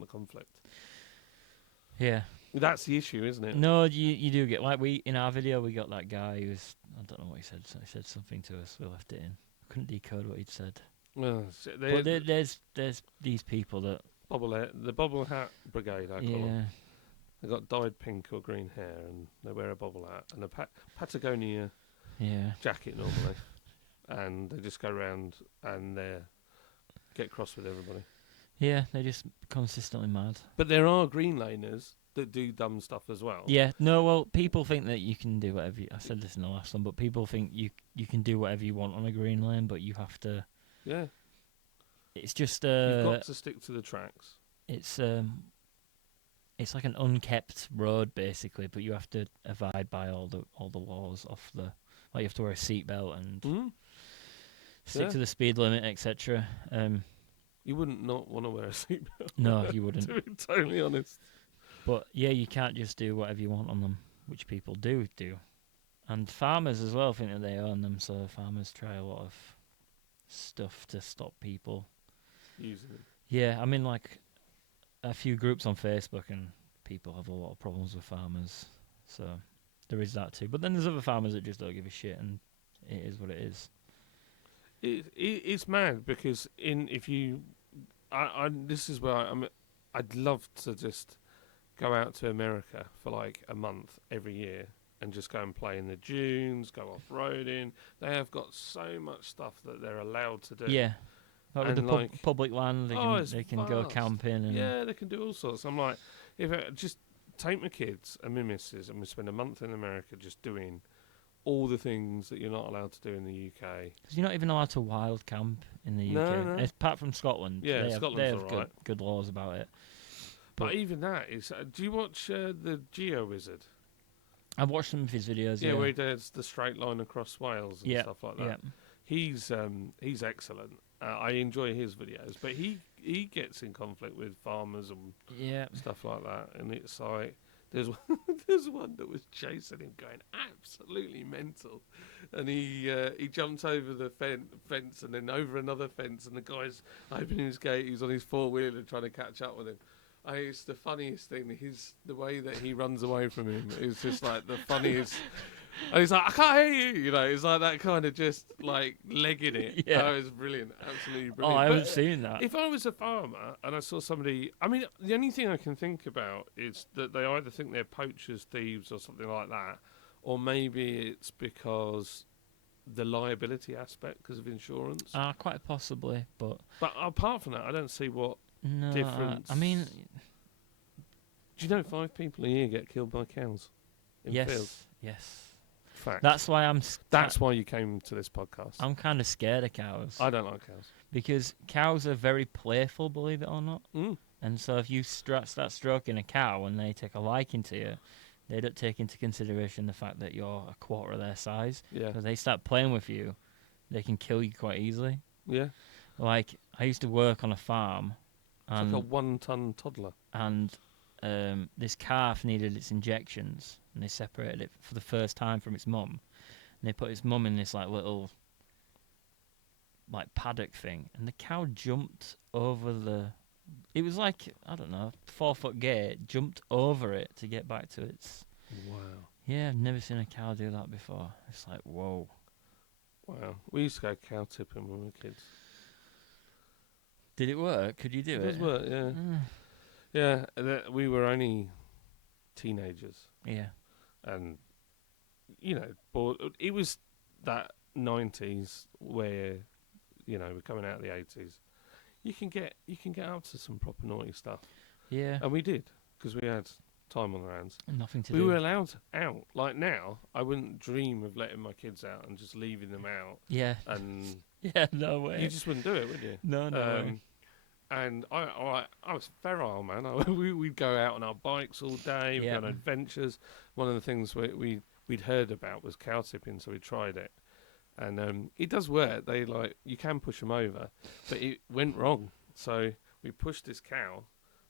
the conflict. Yeah. That's the issue, isn't it? No, you do get, like, in our video we got that guy who's, I don't know what he said. So he said something to us. We left it in. I couldn't decode what he'd said. Well, but there's these people that the bobble hat brigade. I call them. They got dyed pink or green hair, and they wear a bobble hat and a Patagonia jacket normally, and they just go around and they get cross with everybody. Yeah, they're just consistently mad. But there are green laners that do dumb stuff as well. Yeah, no, well, people think that you can do whatever. I said this in the last one, but people think you can do whatever you want on a green lane, but you have to. Yeah. It's just you've got to stick to the tracks. It's like an unkept road basically, but you have to abide by all the laws off the. Like you have to wear a seatbelt and stick to the speed limit, etc. You wouldn't not want to wear a seatbelt. No, you wouldn't. To be totally honest. But yeah, you can't just do whatever you want on them, which people do. And farmers as well think that they own them, so farmers try a lot of stuff to stop people using them. Yeah, I'm in like a few groups on Facebook, and people have a lot of problems with farmers, so there is that too. But then there's other farmers that just don't give a shit, and it is what it is. It's mad because this is where I'd love to just go out to America for like a month every year and just go and play in the dunes, go off-roading. They have got so much stuff that they're allowed to do. Yeah. Like with the public land, they can go camping. And yeah, they can do all sorts. I'm like, if I just take my kids and my missus and we spend a month in America just doing all the things that you're not allowed to do in the UK. Because you're not even allowed to wild camp in the UK. No. Apart from Scotland. Yeah, they have all right. good laws about it. But even that is... do you watch the Geo Wizard? I've watched some of his videos, where he does the straight line across Wales and stuff like that. Yeah. He's excellent. I enjoy his videos, but he gets in conflict with farmers and stuff like that. And it's like... There's one that was chasing him, going absolutely mental, and he jumped over the fence and then over another fence, and the guy's opening his gate. He's on his four-wheeler trying to catch up with him. It's the funniest thing. The way that he runs away from him is just like the funniest. And he's like, I can't hear you. You know, it's like that kind of just like legging it. Yeah. Oh, it was brilliant. Absolutely brilliant. Oh, I haven't seen that. If I was a farmer and I saw somebody, I mean, the only thing I can think about is that they either think they're poachers, thieves, or something like that, or maybe it's because the liability aspect because of insurance. Quite possibly, but apart from that, I don't see what difference. I mean, do you know 5 people a year get killed by cows in fields? Yes. Fact. That's why That's why you came to this podcast. I'm kind of scared of cows. I don't like cows. Because cows are very playful, believe it or not. Mm. And so if you start stroking a cow and they take a liking to you, they don't take into consideration the fact that you're a quarter of their size. Yeah. So they start playing with you, they can kill you quite easily. Yeah. Like, I used to work on a farm. It's like a 1-ton toddler. And this calf needed its injections, and they separated it for the first time from its mum. And they put its mum in this like little paddock thing, and the cow jumped over the. It was like, I don't know, 4-foot gate, jumped over it to get back to its. Wow. Yeah, I've never seen a cow do that before. It's like, whoa. Wow. We used to go cow tipping when we were kids. Did it work? Could you do it? It does work, yeah. Yeah, we were only teenagers. Yeah. And, bored. It was that 90s where, we're coming out of the 80s. You can get up to some proper naughty stuff. Yeah. And we did, because we had time on our hands. And nothing to We do. were allowed out. Like now, I wouldn't dream of letting my kids out and just leaving them out. Yeah. And yeah, no way. you just wouldn't do it, would you? No way. And I was feral, man. We'd go out on our bikes all day, we'd go on adventures. One of the things we'd heard about was cow tipping, so we tried it. And it does work. You can push them over, but it went wrong. So we pushed this cow,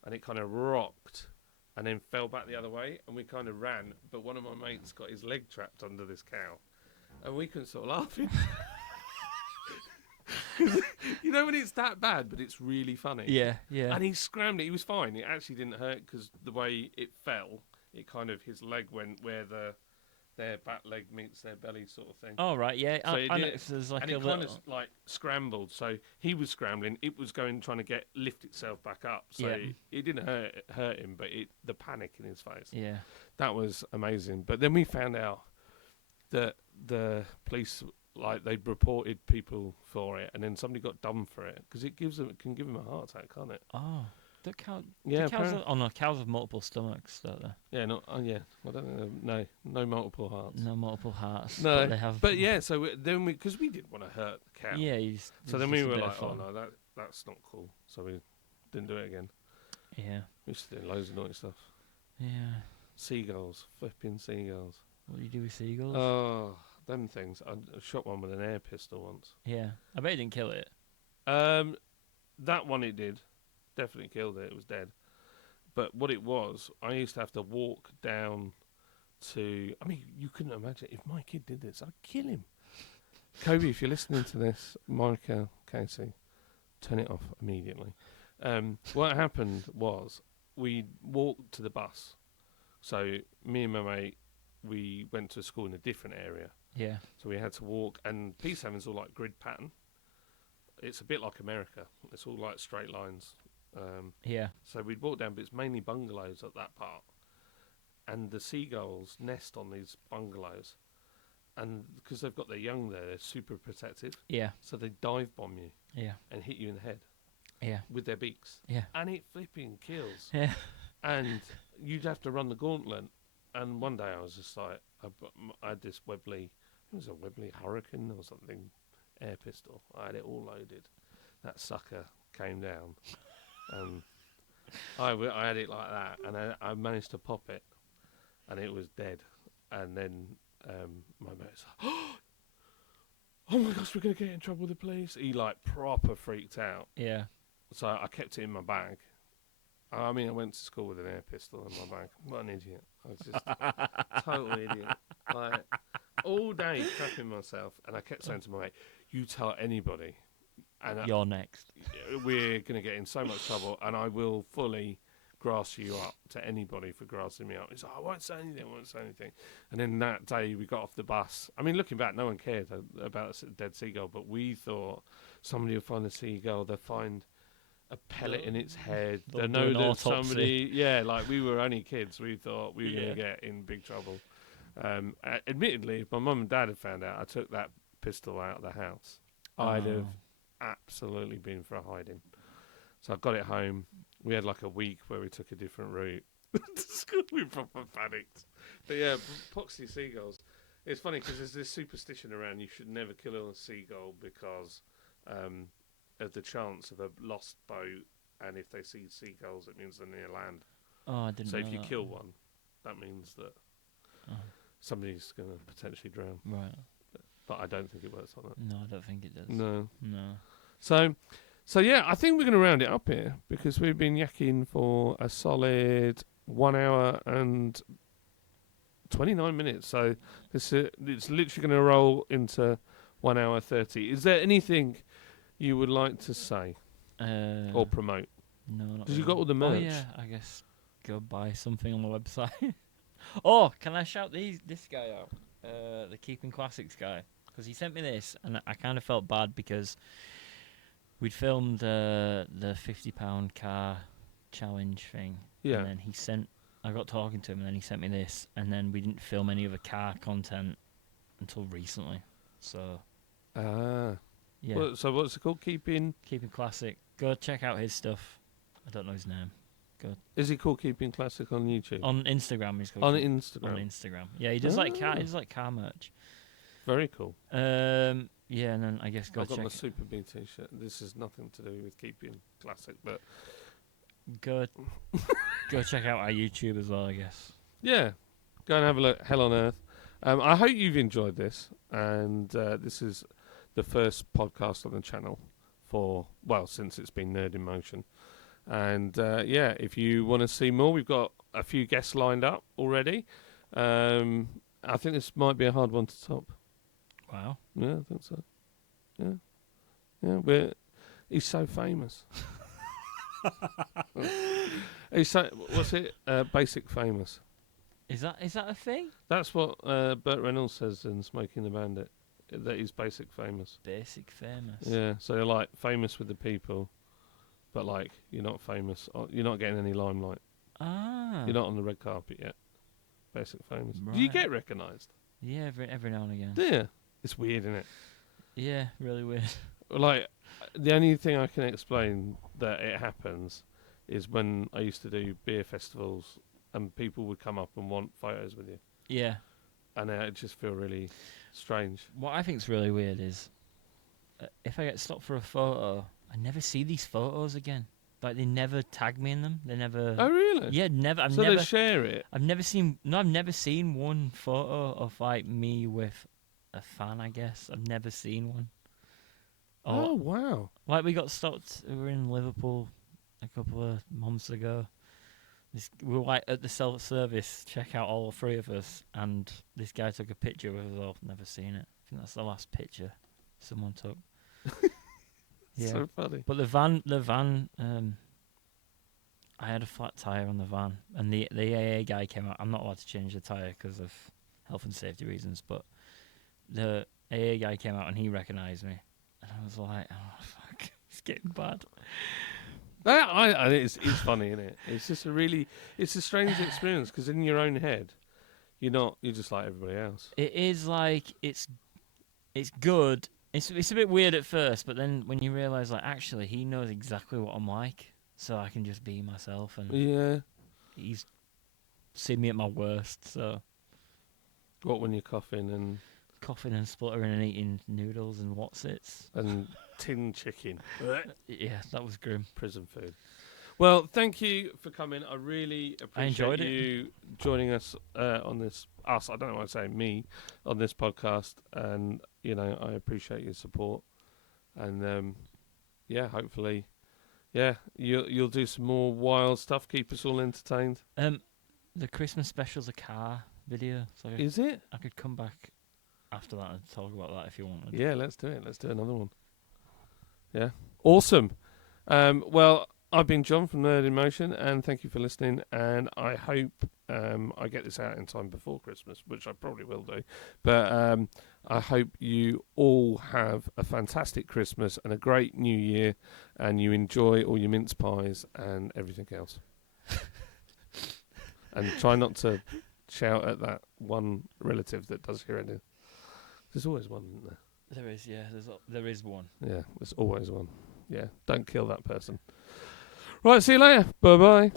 and it kind of rocked, and then fell back the other way, and we kind of ran. But one of my mates got his leg trapped under this cow, and we couldn't stop laughing. When it's that bad, but it's really funny. Yeah, yeah. And he scrambled. He was fine. It actually didn't hurt because the way it fell, it kind of his leg went where their back leg meets their belly, sort of thing. Oh right, yeah. So There's like and a it little. kind of scrambled. So he was scrambling. It was trying to lift itself back up. So it didn't hurt him, but the panic in his face. Yeah. That was amazing. But then we found out that the police. They'd reported people for it, and then somebody got done for it because it can give them a heart attack, can't it? Oh, the cow. Yeah, the cows. No, cows have multiple stomachs, don't they? Yeah, no, yeah. I don't know. No multiple hearts. No multiple hearts. No, but they have. But yeah, so then because we didn't want to hurt the cow. Yeah, so then we were like, oh no, that's not cool. So we didn't do it again. Yeah. We used to do loads of naughty stuff. Yeah. Seagulls, flipping seagulls. What do you do with seagulls? Oh. Them things. I shot one with an air pistol once. Yeah, I bet you didn't kill it. That one it did. Definitely killed it. It was dead. But what it was, I used to have to walk down to... I mean, you couldn't imagine. If my kid did this, I'd kill him. Kobe, if you're listening to this, Monica, Casey, turn it off immediately. What happened was, we walked to the bus. So, me and my mate, we went to school in a different area. Yeah. So we had to walk, and P7's all like grid pattern. It's a bit like America. It's all like straight lines. Yeah. So we'd walk down, but it's mainly bungalows at that part. And the seagulls nest on these bungalows. And because they've got their young there, they're super protective. Yeah. So they dive bomb you. Yeah. And hit you in the head. Yeah. With their beaks. Yeah. And it flipping kills. Yeah. And you'd have to run the gauntlet. And one day I was just like, I had this Webley, it was a Webley Hurricane or something, air pistol. I had it all loaded. That sucker came down. I had it like that, and I managed to pop it, and it was dead. And then my mate's like, oh my gosh, we're going to get in trouble with the police. He proper freaked out. Yeah. So I kept it in my bag. I mean, I went to school with an air pistol in my bag. What an idiot. I was just a total idiot. All day crapping myself. And I kept saying to my mate, you tell anybody. And you're next. We're going to get in so much trouble, and I will fully grass you up to anybody for grassing me up. He's like, I won't say anything. And then that day we got off the bus. I mean, looking back, no one cared about a dead seagull, but we thought somebody will find the seagull, they'll find a pellet in its head. They know that somebody... Yeah, we were only kids. We thought we were going to get in big trouble. Admittedly, if my mum and dad had found out I took that pistol out of the house, I'd have absolutely been for a hiding. So I got it home. We had a week where we took a different route to school. We proper panicked. But yeah, poxy seagulls. It's funny because there's this superstition around you should never kill a seagull because of the chance of a lost boat, and if they see seagulls, it means they're near land. Oh, I didn't So know if you that. kill one, that means that somebody's going to potentially drown. Right. But I don't think it works like that. No, I don't think it does. No. No. So yeah, I think we're going to round it up here because we've been yakking for a solid 1 hour and 29 minutes. So it's literally going to roll into 1 hour 30. Is there anything you would like to say or promote? No, not Because you've got all the merch. Oh yeah, I guess go buy something on the website. Oh, can I shout this guy out? The Keeping Classics guy, because he sent me this, and I kind of felt bad because we'd filmed the £50 car challenge thing. Yeah. And then I got talking to him, and then he sent me this, and then we didn't film any other car content until recently. So. Yeah. Well, so what's it called? Keeping Classic. Go check out his stuff. I don't know his name. Go. Is he called Keeping Classic on YouTube? On Instagram, he's called. On Instagram. Yeah, he does like car merch. Very cool. Yeah, and then I guess go I've got check. my Super B t-shirt. This has nothing to do with Keeping Classic, but Go check out our YouTube as well, I guess. yeah, go and have a look. Hell on Earth. I hope you've enjoyed this, and this is the first podcast on the channel since it's been Nerd in Motion. And yeah, if you want to see more, we've got a few guests lined up already. I think this might be a hard one to top. Wow. Yeah, I think so. Yeah. He's so famous. He's so, what's it? Basic famous. Is that a thing? That's what Burt Reynolds says in Smoking the Bandit. That he's basic famous. Basic famous. Yeah, so you're like famous with the people, but like you're not famous. You're not getting any limelight. Ah. You're not on the red carpet yet. Basic famous. Right. Do you get recognised? Yeah, every now and again. Yeah. It's weird, isn't it? Yeah, really weird. Like, the only thing I can explain that it happens is when I used to do beer festivals and people would come up and want photos with you. Yeah. And it just feel really strange. What I think's really weird is if I get stopped for a photo, I never see these photos again. Like, they never tag me in them. They never. Oh, really? Yeah, never. So they share it? I've never seen one photo of like me with a fan, I guess. I've never seen one. Oh, wow. Like, we got stopped. We were in Liverpool a couple of months ago. We were like at the self-service, check out all three of us, and this guy took a picture with us all. Never seen it. I think that's the last picture someone took. Yeah. So funny. But the van, I had a flat tyre on the van, and the AA guy came out. I'm not allowed to change the tyre because of health and safety reasons, but the AA guy came out and he recognised me, and I was like, oh fuck, it's getting bad. It's funny, isn't it? It's just it's a strange experience because in your own head, you're just like everybody else. It is like it's good. It's a bit weird at first, but then when you realise, like, actually he knows exactly what I'm like, so I can just be myself, and yeah, he's seen me at my worst. So what when you're coughing and spluttering and eating noodles and what's-its and tin chicken? Yeah, that was grim. Prison food. Well, thank you for coming. I really appreciate you joining us on this. I don't know what to say. Me on this podcast, and I appreciate your support. And yeah, hopefully, you'll do some more wild stuff. Keep us all entertained. The Christmas special's a car video. So Is it? I could come back after that and talk about that if you wanted. Yeah, let's do it. Let's do another one. Yeah, awesome. Well, I've been John from Nerd in Motion, and thank you for listening. And I hope I get this out in time before Christmas, which I probably will do. But I hope you all have a fantastic Christmas and a great New Year, and you enjoy all your mince pies and everything else. And try not to shout at that one relative that does hear anything. There's always one, isn't there? There is, yeah. There is one. Yeah, there's always one. Yeah, don't kill that person. Right, see you later. Bye-bye.